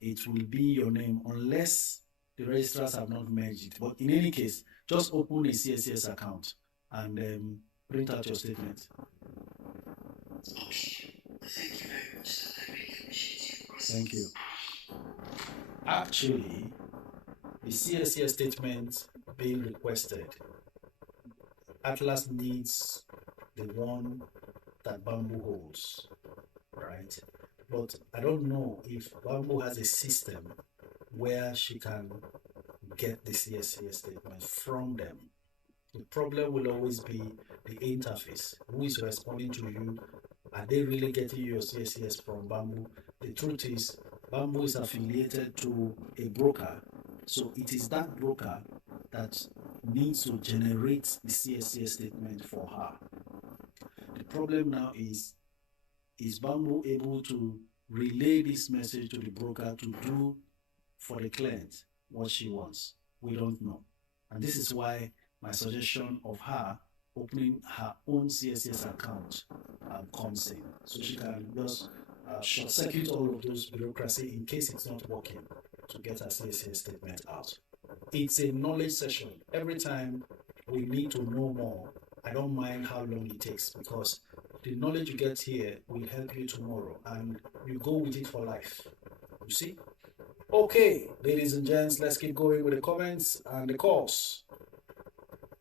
it will be your name unless the registrars have not merged it. But in any case, just open a CSCS account and print out your statement. Okay. Thank you very much, sir. I really appreciate you. Thank you. Actually, the CSCS statement being requested, Atlas needs the one that Bamboo holds, right? But I don't know if Bamboo has a system where she can get the CSCS statement from them. The problem will always be the interface. Who is responding to you? Are they really getting your CSCS from Bamboo? The truth is, Bamboo is affiliated to a broker. So it is that broker that needs to generate the CSCS statement for her. The problem now is Bamboo able to relay this message to the broker to do for the client what she wants? We don't know. And this is why my suggestion of her opening her own CSCS account comes in. So she can just short circuit all of those bureaucracy in case it's not working to get her CSCS statement out. It's a knowledge session. Every time we need to know more, I don't mind how long it takes, because the knowledge you get here will help you tomorrow and you go with it for life. You see? Okay, ladies and gents, let's keep going with the comments and the calls.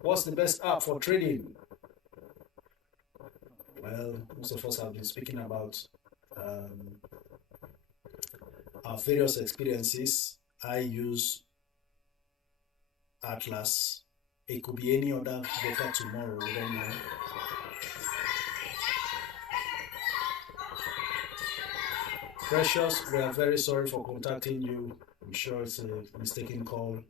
What's the best app for trading? Well, most of us have been speaking about our various experiences. I use Atlas. It could be any other broker tomorrow, we don't know. Precious, we are very sorry for contacting you. I'm sure it's a mistaken call.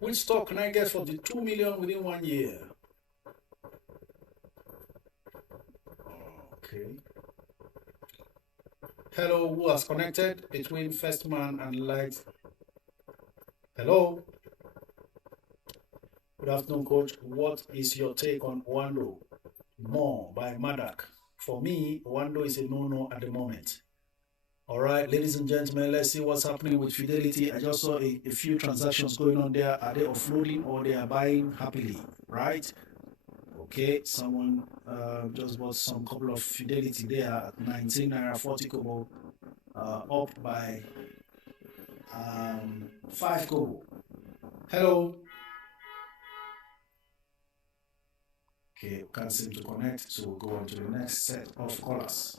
Which stock can I get for the 2 million within 1 year? Okay. Hello, who has connected between First Man and Light? Hello. Good afternoon, coach. What is your take on Wando? More by Madak. For me, Wando is a no-no at the moment. All right, ladies and gentlemen, let's see what's happening with Fidelity. I just saw a few transactions going on there. Are they offloading or they are buying happily, right? Okay, someone just bought some couple of Fidelity there at 19 naira 40 kobo, up by 5 kobo. Hello. Okay, can't seem to connect, so we'll go on to the next set of callers.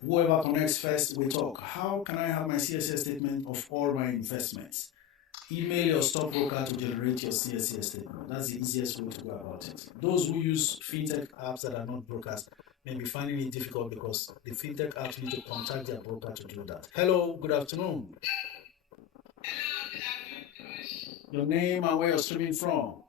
Whoever connects first, we talk. How can I have my CSCS statement of all my investments? Email your stockbroker to generate your CSCS statement. That's the easiest way to go about it. Those who use fintech apps that are not brokers may be finding it difficult because the fintech apps need to contact their broker to do that. Hello, good afternoon. Your name and where you're streaming from? Okay,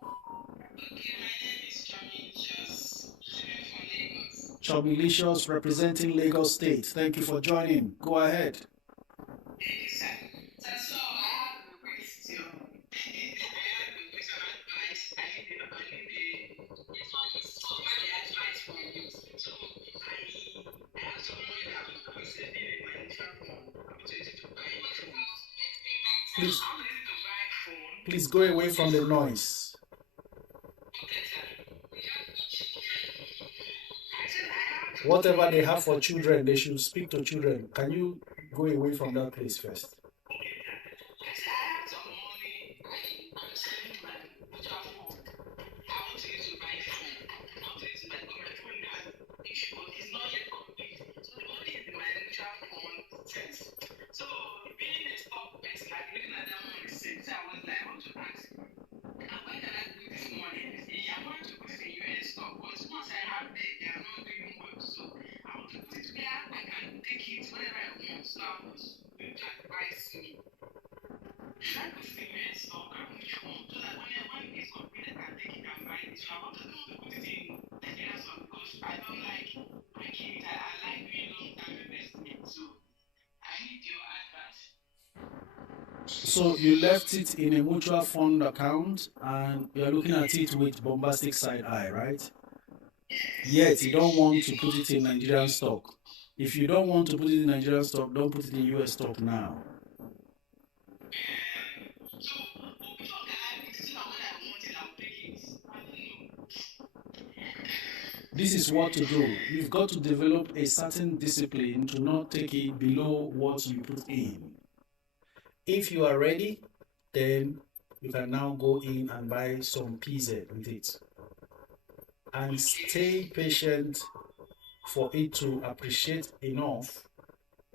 my name is Chamilicious, streaming from Lagos. Chamilicious, representing Lagos State. Thank you for joining. Go ahead. Thank you, sir. So I have a question. Advice from you. So I have some money that I'm considering in my mutual fund. I'm ready to buy a phone. Please, I'm ready to buy a phone. please go away from the noise. Okay, sir. I said I have Whatever they have for children, they should speak to children. Can you go away from that place first? I said I have some money. I'm saving my mutual fund. I want to use to buy a phone. I want to use to buy but my phone has issue, but it's not yet complete. So the money is in my mutual fund first. So being a stock person, like looking at that money receipt, so I was like, I want to ask, where can I put this money? I'm going to put it in US stock, but once I have it, they are not doing well. So I want to put it where I can take it whenever I want. So I was going to advise me. Should I put it in US stock? So you left it in a mutual fund account and you're looking at it with bombastic side eye, right? Yet you don't want to put it in Nigerian stock. If you don't want to put it in Nigerian stock, don't put it in US stock now. This is what to do. You've got to develop a certain discipline to not take it below what you put in. If you are ready, then you can now go in and buy some PZ with it. And stay patient for it to appreciate enough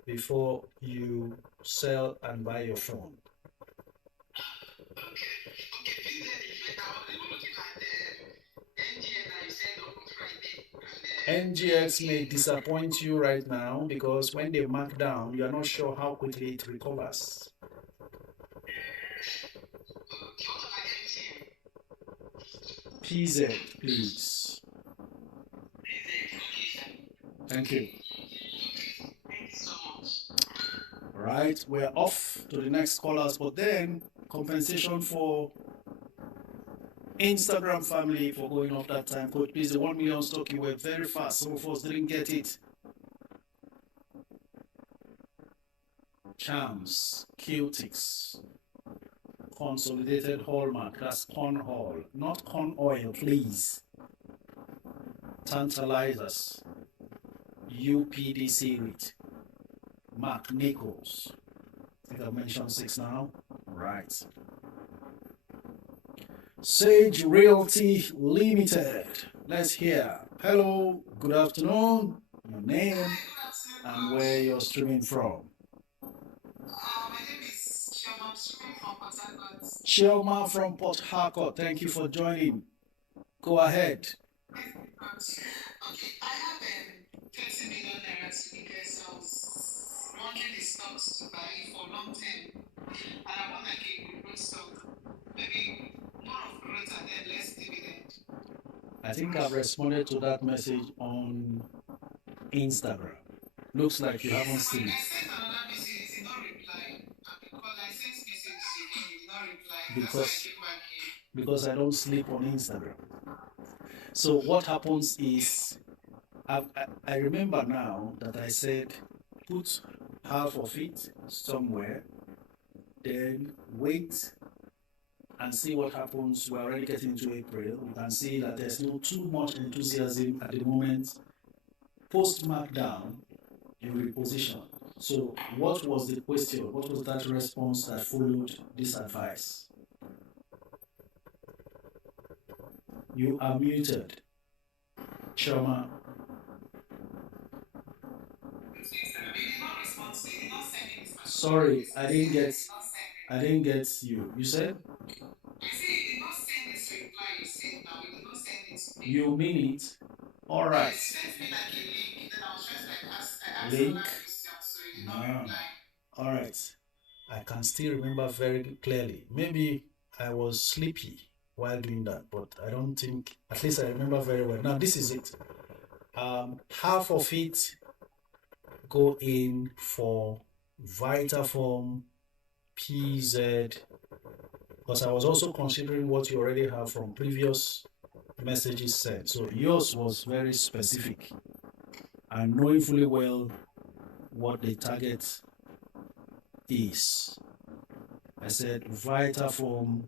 before you sell and buy your phone. NGX may disappoint you right now because when they mark down, you are not sure how quickly it recovers. PZ, please. Thank you. Right, we're off to the next callers, but then compensation for Instagram family for going off that time. Coach, please, the 1 million stock, you were very fast. Some of us didn't get it. Charms, Celtics, Consolidated Hallmark, that's corn hall, not corn oil, please. Tantalizers, UPDC REIT, Mark Nichols. I think I've mentioned 6 now. Right. Sage Realty Limited. Let's hear. Hello, good afternoon, your name, and where you're streaming from. My name is Chioma. I'm streaming from Port Harcourt. Chioma from Port Harcourt, thank you for joining. Go ahead. Okay, I have 30 million naira to invest. I was wondering the stocks to buy for long term, and I want like a growth stock, maybe more of growth and then less dividend. I think I've responded to that message on Instagram. Looks like you haven't seen I it. sent another message, he did not reply. Because I sent message again, he did not reply. Because- That's why I came back here. Because I don't sleep on Instagram. So what happens is, I remember now that I said, put half of it somewhere, then wait and see what happens. We're already getting into April. You can see that there's not too much enthusiasm at the moment. Post markdown, you reposition. So what was the question? What was that response that followed this advice? You are muted. Chioma. Sorry, I didn't get you. You said? You mean it? All right. Link? No. All right. I can still remember very clearly. Maybe I was sleepy while doing that, but I don't think, at least I remember very well. Now, this is it. Half of it go in for Vitaform, PZ, because I was also considering what you already have from previous messages sent. So yours was very specific and knowing fully well what the target is. I said Vitaform,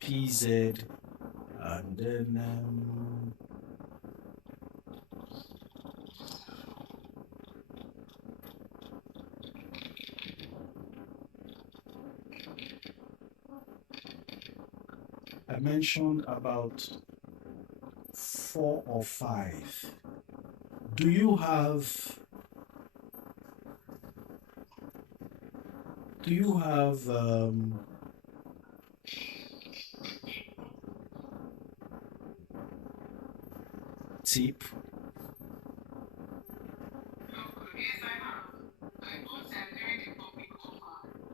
PZ, and then I mentioned about 4 or 5. Do you have tip?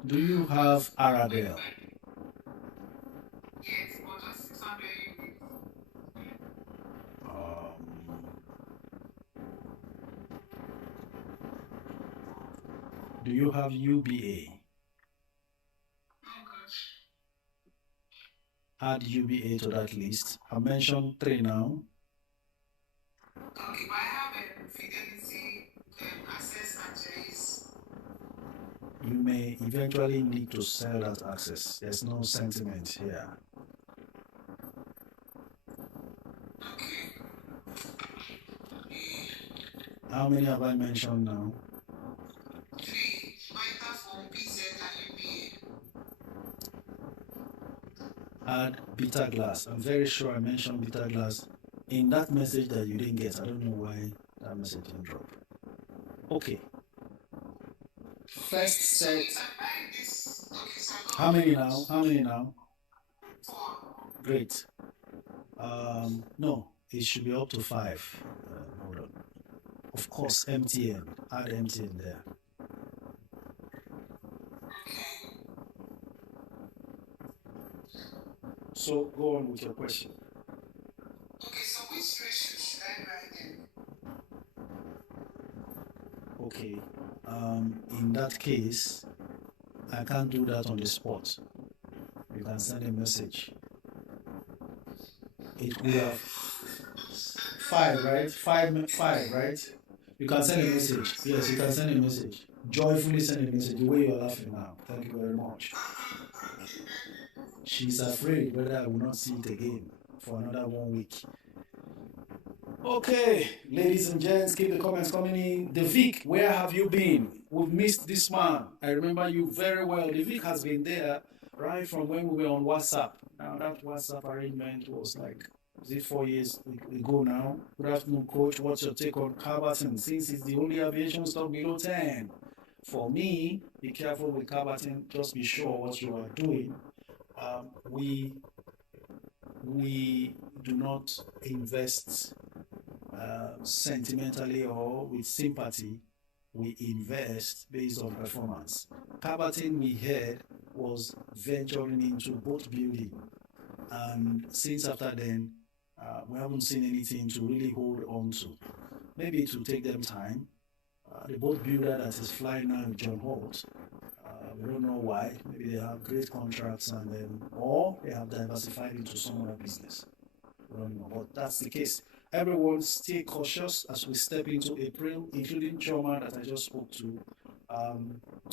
Do you have Aradale? Yes, but just 600 units. Do you have UBA? No, add UBA to that list. I mentioned 3 now. Okay, but I have a Fidelity access and Chase. You may eventually need to sell that access. There's no sentiment here. Okay. How many have I mentioned now? 3. Vitaphone, PZ, and UBA. Add beta glass. I'm very sure I mentioned beta glass in that message that you didn't get. I don't know why that message didn't drop. Okay. First set. How many now? How many now? 4. Great. No, it should be up to 5. Hold on. Of course, MTN. Add MTN there. So go on with your question. Okay, so which ratio should I buy then? Okay. In that case, I can't do that on the spot. You can send a message. It will have 5, right? 5, right? You can send a message. Yes, you can send a message. Joyfully send a message. The way you're laughing now. Thank you very much. She's afraid whether I will not see it again for another 1 week. Okay, ladies and gents, keep the comments coming in. The Vic, where have you been? We've missed this man. I remember you very well. The Vic has been there right from when we were on WhatsApp. Now that WhatsApp arrangement was like, is it 4 years ago now? Good afternoon, coach. What's your take on Carberton? Since it's the only aviation stock below 10. For me, be careful with Carberton. Just be sure what you are doing. We do not invest sentimentally or with sympathy. We invest based on performance. Carberton, we heard, was venturing into boat building, and since after then we haven't seen anything to really hold on to. Maybe it will take them time. The boat builder that is flying now with John Holt, we don't know why. Maybe they have great contracts and then, or they have diversified into some other business. We don't know, but that's the case. Everyone stay cautious as we step into April, including Choma that I just spoke to.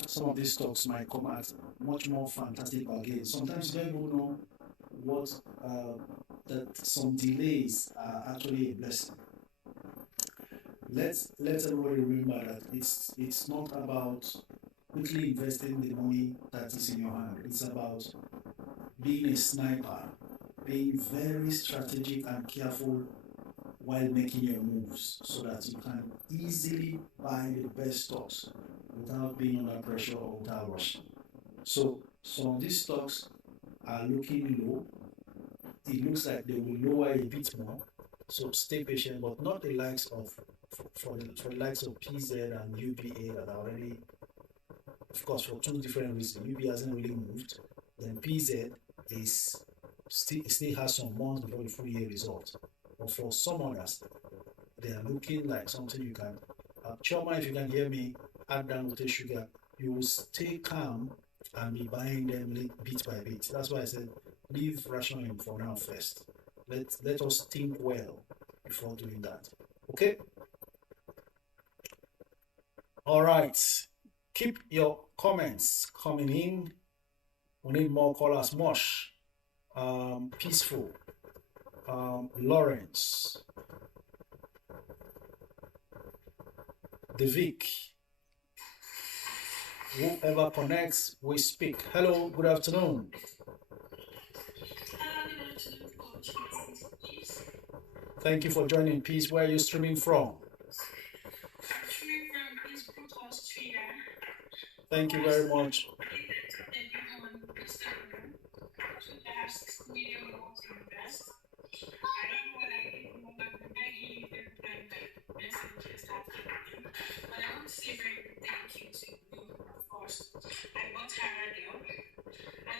Some of these stocks might come at much more fantastic gains. Sometimes you don't even know what that some delays are actually a blessing. Let's everybody remember that it's not about quickly investing the money that is in your hand. It's about being a sniper, being very strategic and careful while making your moves so that you can easily buy the best stocks without being under pressure or without rushing. So some of these stocks are looking low. It looks like they will lower a bit more. So stay patient, but not the likes of for the likes of PZ and UBA that are already, of course, for 2 different reasons. UBA hasn't really moved. Then PZ is still has some months before the full year result. But for some others, they are looking like something you can. Choma, if you can hear me, add Dangote sugar. You will stay calm and be buying them bit by bit. That's why I said leave rationing for now first. Let us think well before doing that. Okay? All right. Keep your comments coming in. We need more callers. Mosh, Peaceful, Lawrence, the Vic. Whoever connects, we speak. Hello, good afternoon. Thank you for joining. Peace. Where are you streaming from? Thank you very much.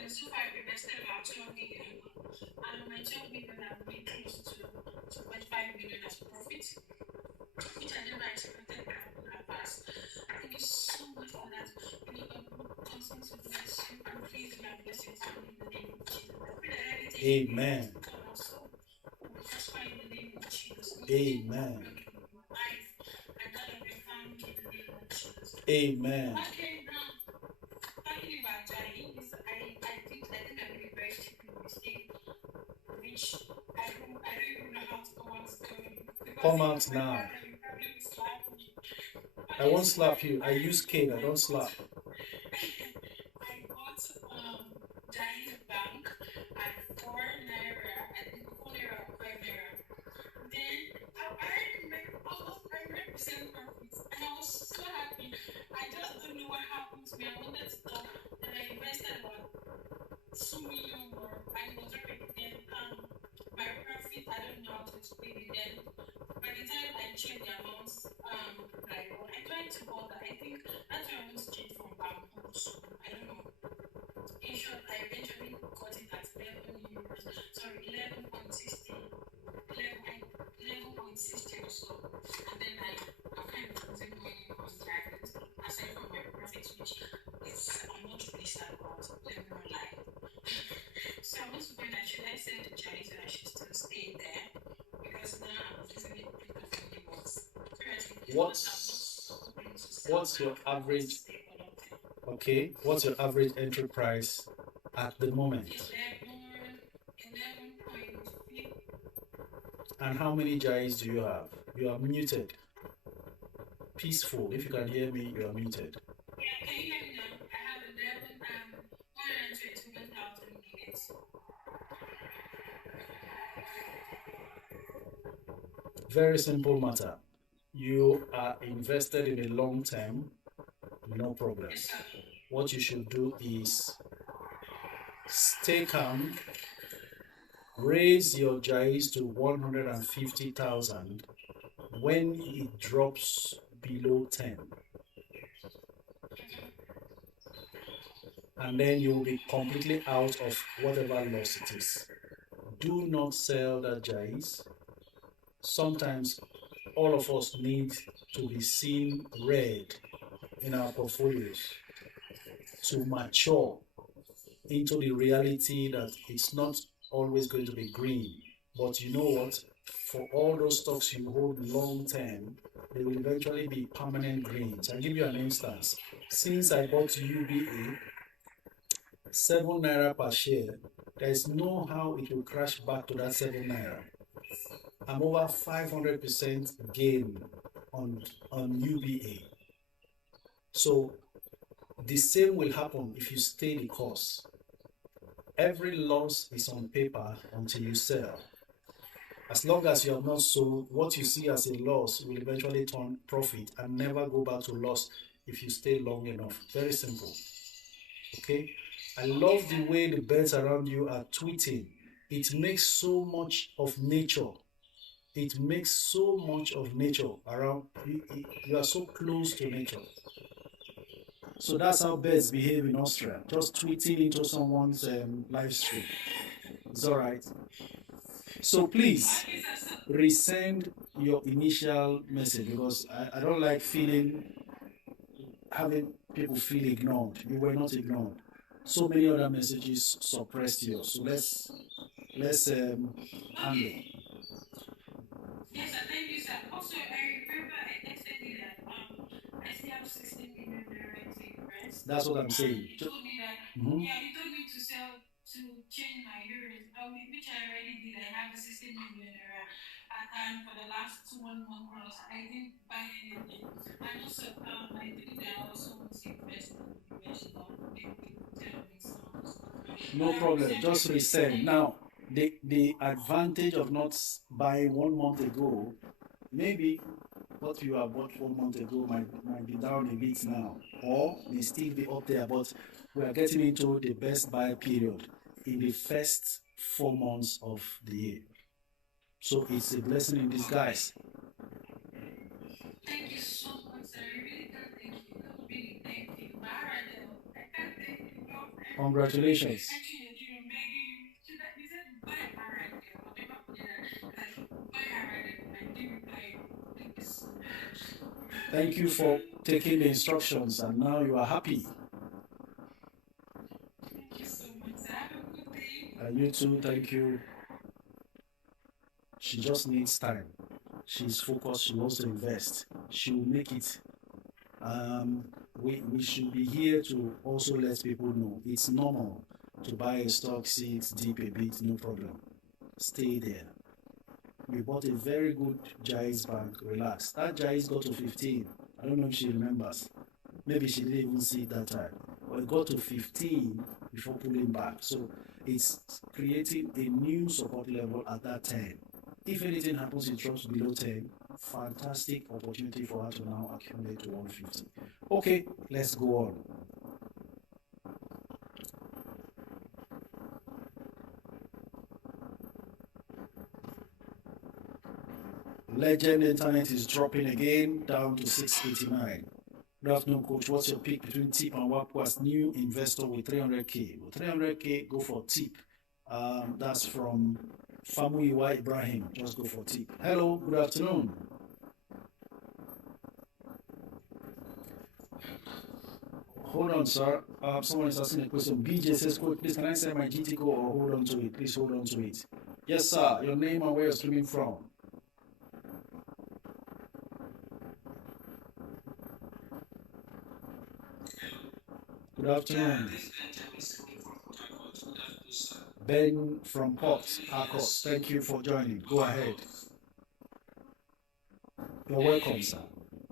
And so far, I've invested about 12 million. And on my 12 million, I've made close to 2.5 million as profit, which I never expected that would have passed. Thank you so much for that. May God continue to bless you and please be a blessing to me in the name of Jesus. I pray that everything Amen. Amen. Amen. Okay, now talking about Chinese, I think I made a very stupid mistake, which I don't even know how to come out to tell you. Come out now. You probably will slap me. I won't slap you. I use cane. I don't slap. I bought Giant Bank at 4 naira, I think 4 naira or 5 naira. Then I already made almost 100% profits, and I was so happy. I just don't know what happened to me. I wanted to stop, and I invested about 2 million more. I was already there. My profit, I don't know how to explain it. Then by the time I checked the amounts, I tried to bother. I think that's why I want to change from bamboo to, I don't know. In short, I eventually got it at 11 euros. Sorry, 11.60 or so. And then I kind of wasn't going on that aside from my profits, which I'm not really sad about, let me not lie. So I was going that should I sell the Chinese and I should still stay there? Because now I'm losing a bit of money, but seriously, What's your average? Okay, what's your average entry price at the moment? 11.50. And how many Jais do you have? You are muted. Peaceful. If you can hear me, you are muted. Yeah, can you hear me now? I have 121,000 units. Very simple matter. You are invested in a long term, no problem. Yes, sir. What you should do is stay calm, raise your Jais to 150,000 when it drops below 10. And then you will be completely out of whatever loss it is. Do not sell that Jais. Sometimes all of us need to be seen red in our portfolios to mature into the reality that it's not always going to be green. But you know what? For all those stocks you hold long term, they will eventually be permanent greens. I'll give you an instance. Since I bought UBA, 7 naira per share, there is no how it will crash back to that 7 naira. I'm over 500% gain on UBA. So the same will happen if you stay the course. Every loss is on paper until you sell. As long as you have not sold, what you see as a loss will eventually turn profit and never go back to loss if you stay long enough. Very simple. Okay? I love the way the birds around you are tweeting. It makes so much of nature. It makes so much of nature around you. You are so close to nature. So that's how birds behave in Austria. Just tweeting into someone's live stream. It's all right. So please resend your initial message because I don't like having people feel ignored. You were not ignored. So many other messages suppressed you. So let's handle. Yes, sir. Thank you, sir. Also, I remember I texted you that I still have 16 million naira in savings. That's what I'm saying. You told me that yeah, you told me to sell to change my euros, which I already did. I have 16 million naira. And for the last 1 month plus, I didn't buy anything. And also, I think that I also want to invest in US stock. No problem. Just resend. Now, the advantage of not buying 1 month ago, maybe what you have bought 1 month ago might be down a bit now, or may still be up there, but we are getting into the best buy period in the first 4 months of the year. So it's a blessing in disguise. Thank you so much, sir. I really can't thank you. Really thank you. I can't thank you. Congratulations. Thank you for taking the instructions, and now you are happy. Thank you so much, sir. Have a good day. You too, thank you. She just needs time. She's focused, she wants to invest. She will make it. We should be here to also let people know it's normal to buy a stock, see it dip a bit, no problem. Stay there. We bought a very good Jais bank, relax. That Jais got to 15. I don't know if she remembers. Maybe she didn't even see it that time. But it got to 15 before pulling back. So it's creating a new support level at that 10. If anything happens, it drops below 10. Fantastic opportunity for her to now accumulate to 150. Okay, let's go on. Legend Internet is dropping again down to 689. Good afternoon, coach. What's your pick between TIP and Wapco as new investor with 300K? With 300K, go for TIP. That's from Famuyiwa Ibrahim. Just go for TIP. Hello, good afternoon. Hold on, sir. Someone is asking a question. BJ says, coach, please can I send my GT code or hold on to it? Please hold on to it. Yes, sir. Your name and where you're streaming from. Good afternoon. Ben from Port Harcourt. Thank you for joining. Go ahead. You're welcome, sir.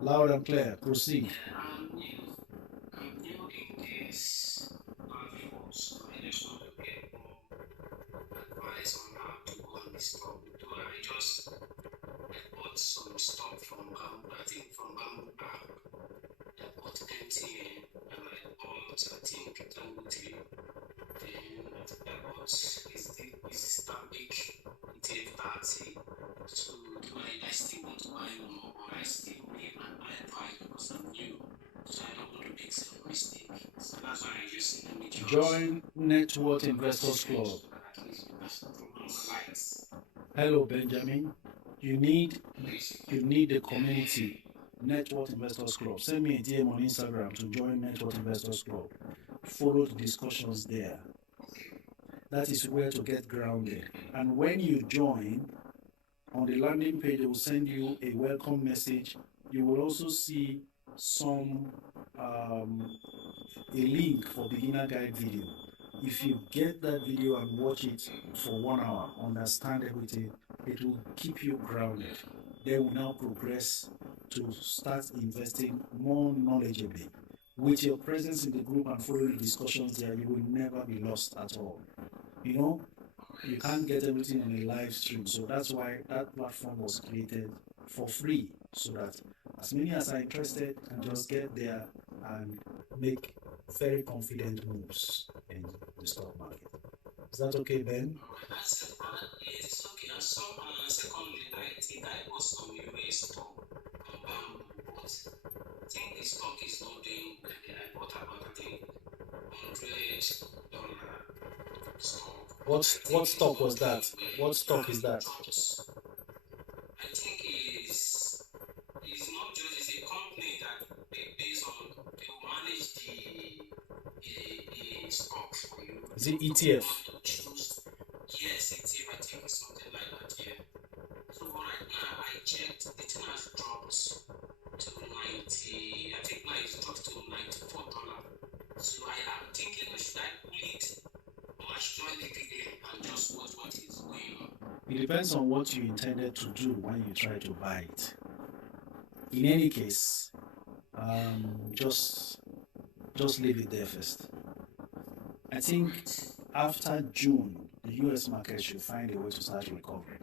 Loud and clear. Proceed. I'm new in this platform, so I just want to get more advice on how to go on this stock. I just bought some stock from I think from Bamboo app. I bought MTN and I bought, I think, Dangote. Then I bought is Stanbic ETF 30. So I still want to buy more, or I still need an advice because I'm new. So I don't want to make some mistake. So that's why I just let me join Network Investors Club. Hello, Benjamin. You need the community. Network Investors Club. Send me a DM on Instagram to join Network Investors Club. Follow the discussions there. That is where to get grounded. And when you join, on the landing page, they will send you a welcome message. You will also see a link for beginner guide video. If you get that video and watch it for 1 hour, understand everything, it will keep you grounded. Then we now progress to start investing more knowledgeably. With your presence in the group and following the discussions there, you will never be lost at all. You know, you can't get everything on a live stream, so that's why that platform was created for free, so that as many as are interested can just get there and make very confident moves in the stock market. Is that okay, Ben? Yes, it's okay. And so, secondly, I think I bought some UA stock but I think the stock is not doing well. I bought about, I think, $100 stock. What stock was that? What stock is that? I think it's not just, it's a company that based on, they will manage the stock for you. Is it ETF? Yes, ETF, I think it's something like that, yeah. So right now, I checked, the thing has dropped to 90, I think now it's dropped to $94. So I am thinking, should I pull it or should I leave it there and just watch what is going on? It depends on what you intended to do when you try to buy it. In any case, just leave it there first. I think after June, the US market should find a way to start recovering.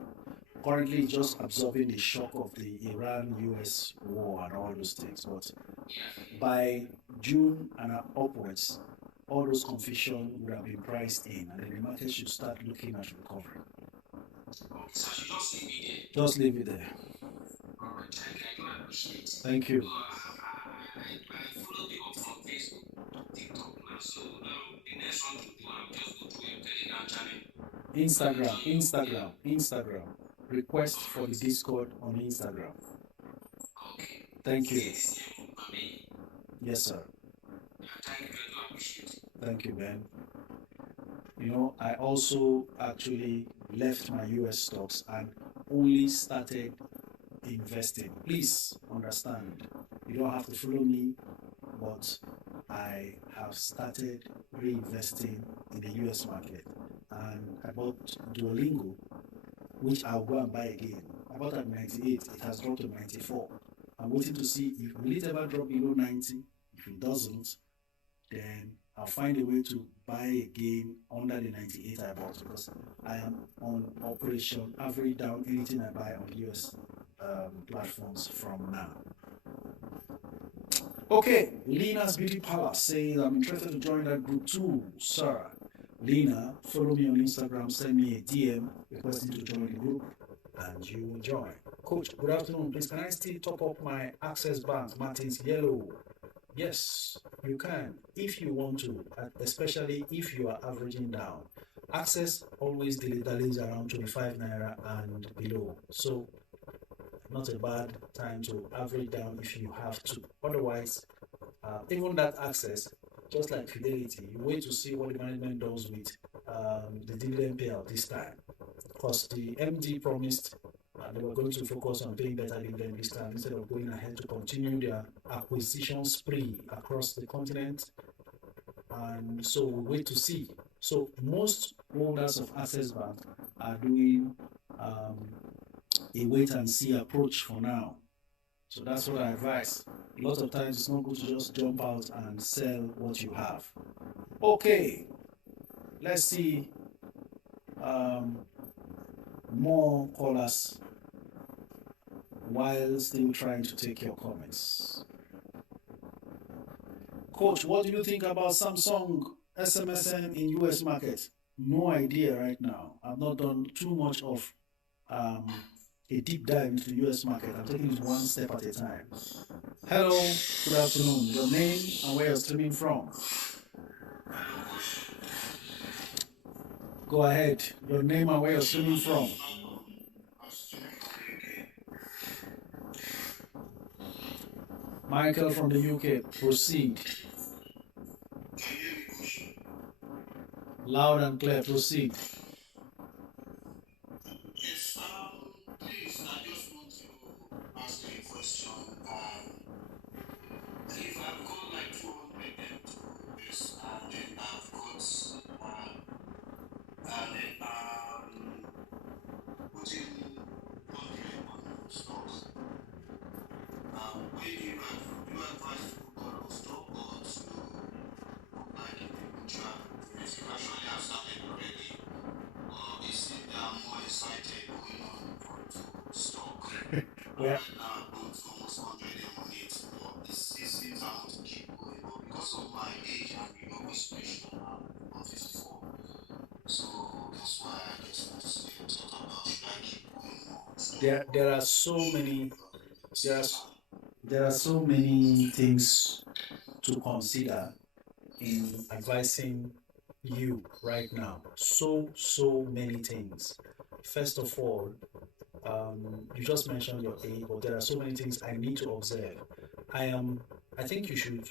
Currently, it's just absorbing the shock of the Iran-US war and all those things. But by June and upwards, all those confusion would have been priced in, and then the market should start looking at recovery. So I should just leave it there? Just leave it there. All right, I can appreciate it. Thank you. I follow the up from Facebook, TikTok now, so now the next one to do, I'll just go through your Telegram channel. Instagram. Request for the Discord on Instagram. Okay. Thank you. Yes, sir. Thank you, I appreciate it. Thank you, Ben. I also actually left my US stocks and only started investing. Please understand, you don't have to follow me, but I have started reinvesting in the US market. And I bought Duolingo, which I'll go and buy again. I bought at 98, it has dropped to 94. I'm waiting to see if will it ever drop below 90. If it doesn't, then I'll find a way to buy again under the 98 I bought, because I am on operation average down anything I buy on US platforms from now. Okay, Lena's Beauty Palace says, I'm interested to join that group too, sir. Lena, follow me on Instagram, send me a DM requesting to join the group, and you will join. Coach, good afternoon. Please, can I still top up my Access Bank Martins Yellow? Yes, you can, if you want to, especially if you are averaging down. Access always dilly-dallies around 25 naira and below. So, not a bad time to average down if you have to. Otherwise, even that Access, just like Fidelity, you wait to see what the management does with the dividend payout this time. Because the MD promised they were going to focus on paying better dividend this time instead of going ahead to continue their acquisition spree across the continent. And so we wait to see. So most holders of Access Bank are doing a wait and see approach for now. So that's what I advise. A lot of times it's not good to just jump out and sell what you have. Okay, let's see more callers while still trying to take your comments. Coach, what do you think about Samsung SMSN in US market? No idea right now. I've not done too much of a deep dive into the US market. I'm taking it one step at a time. Hello, good afternoon. Your name and where you're streaming from? Go ahead. Your name and where you're streaming from? Michael from the UK, proceed. Loud and clear, proceed. Yes, please, I just want to ask you a question. If I've got like 200 into this, and then I've got, and then putting 100 on stocks, where do you advise to put on stock or to put like in the mutual? If you actually have started already, or is it that I'm more excited going on to stock? Yeah. Now I've gone to almost 100 on it, but it seems I want to keep going. But because of my age, I'm always patient. I'm 54. So that's why I just want to talk about should I keep going more? There are so many things to consider in advising you right now. So many things. First of all, you just mentioned your age, but there are so many things I need to observe. I think you should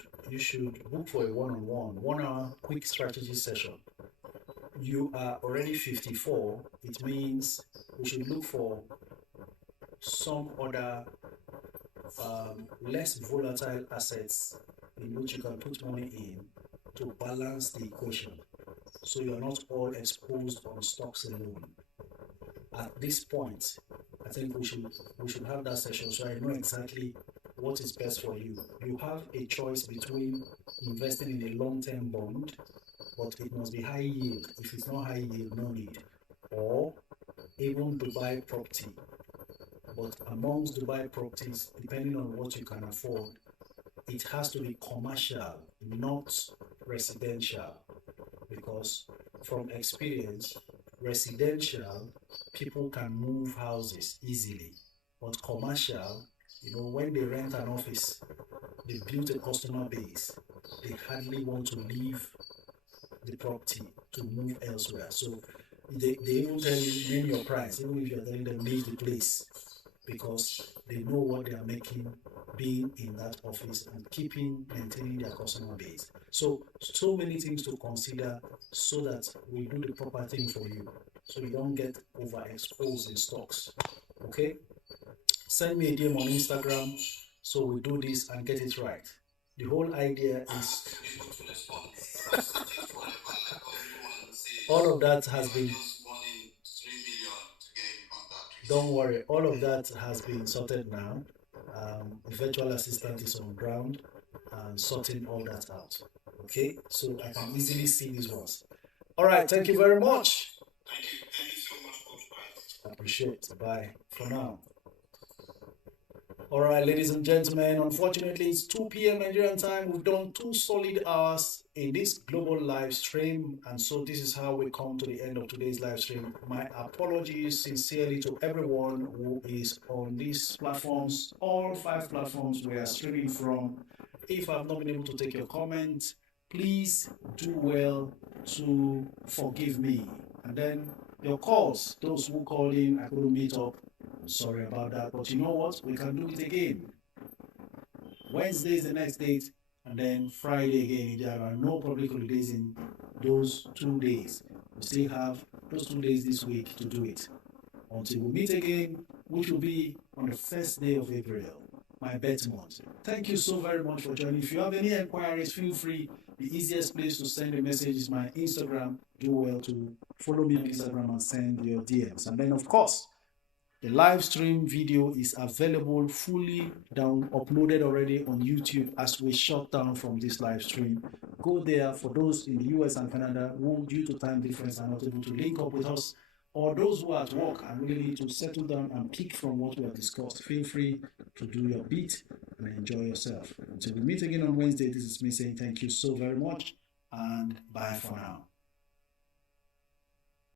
book for a one-on-one, 1 hour quick strategy session. You are already 54. It means we should look for some other less volatile assets in which you can put money in to balance the equation, so you're not all exposed on stocks alone. At this point, I think we should have that session so I know exactly what is best for you. You have a choice between investing in a long-term bond, but it must be high yield. If it's not high yield, no need. Or even Dubai property. But amongst Dubai properties, depending on what you can afford, it has to be commercial, not residential. Because from experience, residential, people can move houses easily. But commercial, when they rent an office, they build a customer base, they hardly want to leave the property to move elsewhere. So they even tell you, name your price, even if you're telling them leave the place. because they know what they are making being in that office and maintaining their customer base. So many things to consider so that we do the proper thing for you, so you don't get overexposed in stocks. Okay? Send me a DM on Instagram so we do this and get it right. The whole idea is all of that has been, don't worry, all of that has been sorted now. The virtual assistant is on ground and sorting all that out. Okay, so I can easily see these ones. All right, thank you very much. Thank you so much, Coach. Appreciate it. Bye for now. All right, ladies and gentlemen, unfortunately, it's 2 p.m. Nigerian time. We've done 2 solid hours in this global live stream, and so this is how we come to the end of today's live stream. My apologies sincerely to everyone who is on these platforms, all 5 platforms we are streaming from. If I've not been able to take your comment, please do well to forgive me. And then your calls, those who call in, I couldn't meet up. Sorry about that, but you know what? We can do it again. Wednesday is the next date, and then Friday again. There are no public holidays in those 2 days. We still have those 2 days this week to do it. Until we meet again, which will be on the first day of April, my birth month. Thank you so very much for joining. If you have any inquiries, feel free. The easiest place to send a message is my Instagram. Do well to follow me on Instagram and send your DMs. And then, of course, the live stream video is available fully uploaded already on YouTube as we shut down from this live stream. Go there. For those in the US and Canada who, due to time difference, are not able to link up with us, or those who are at work and really need to settle down and pick from what we have discussed, feel free to do your bit and enjoy yourself. Until we meet again on Wednesday, this is me saying thank you so very much and bye for now.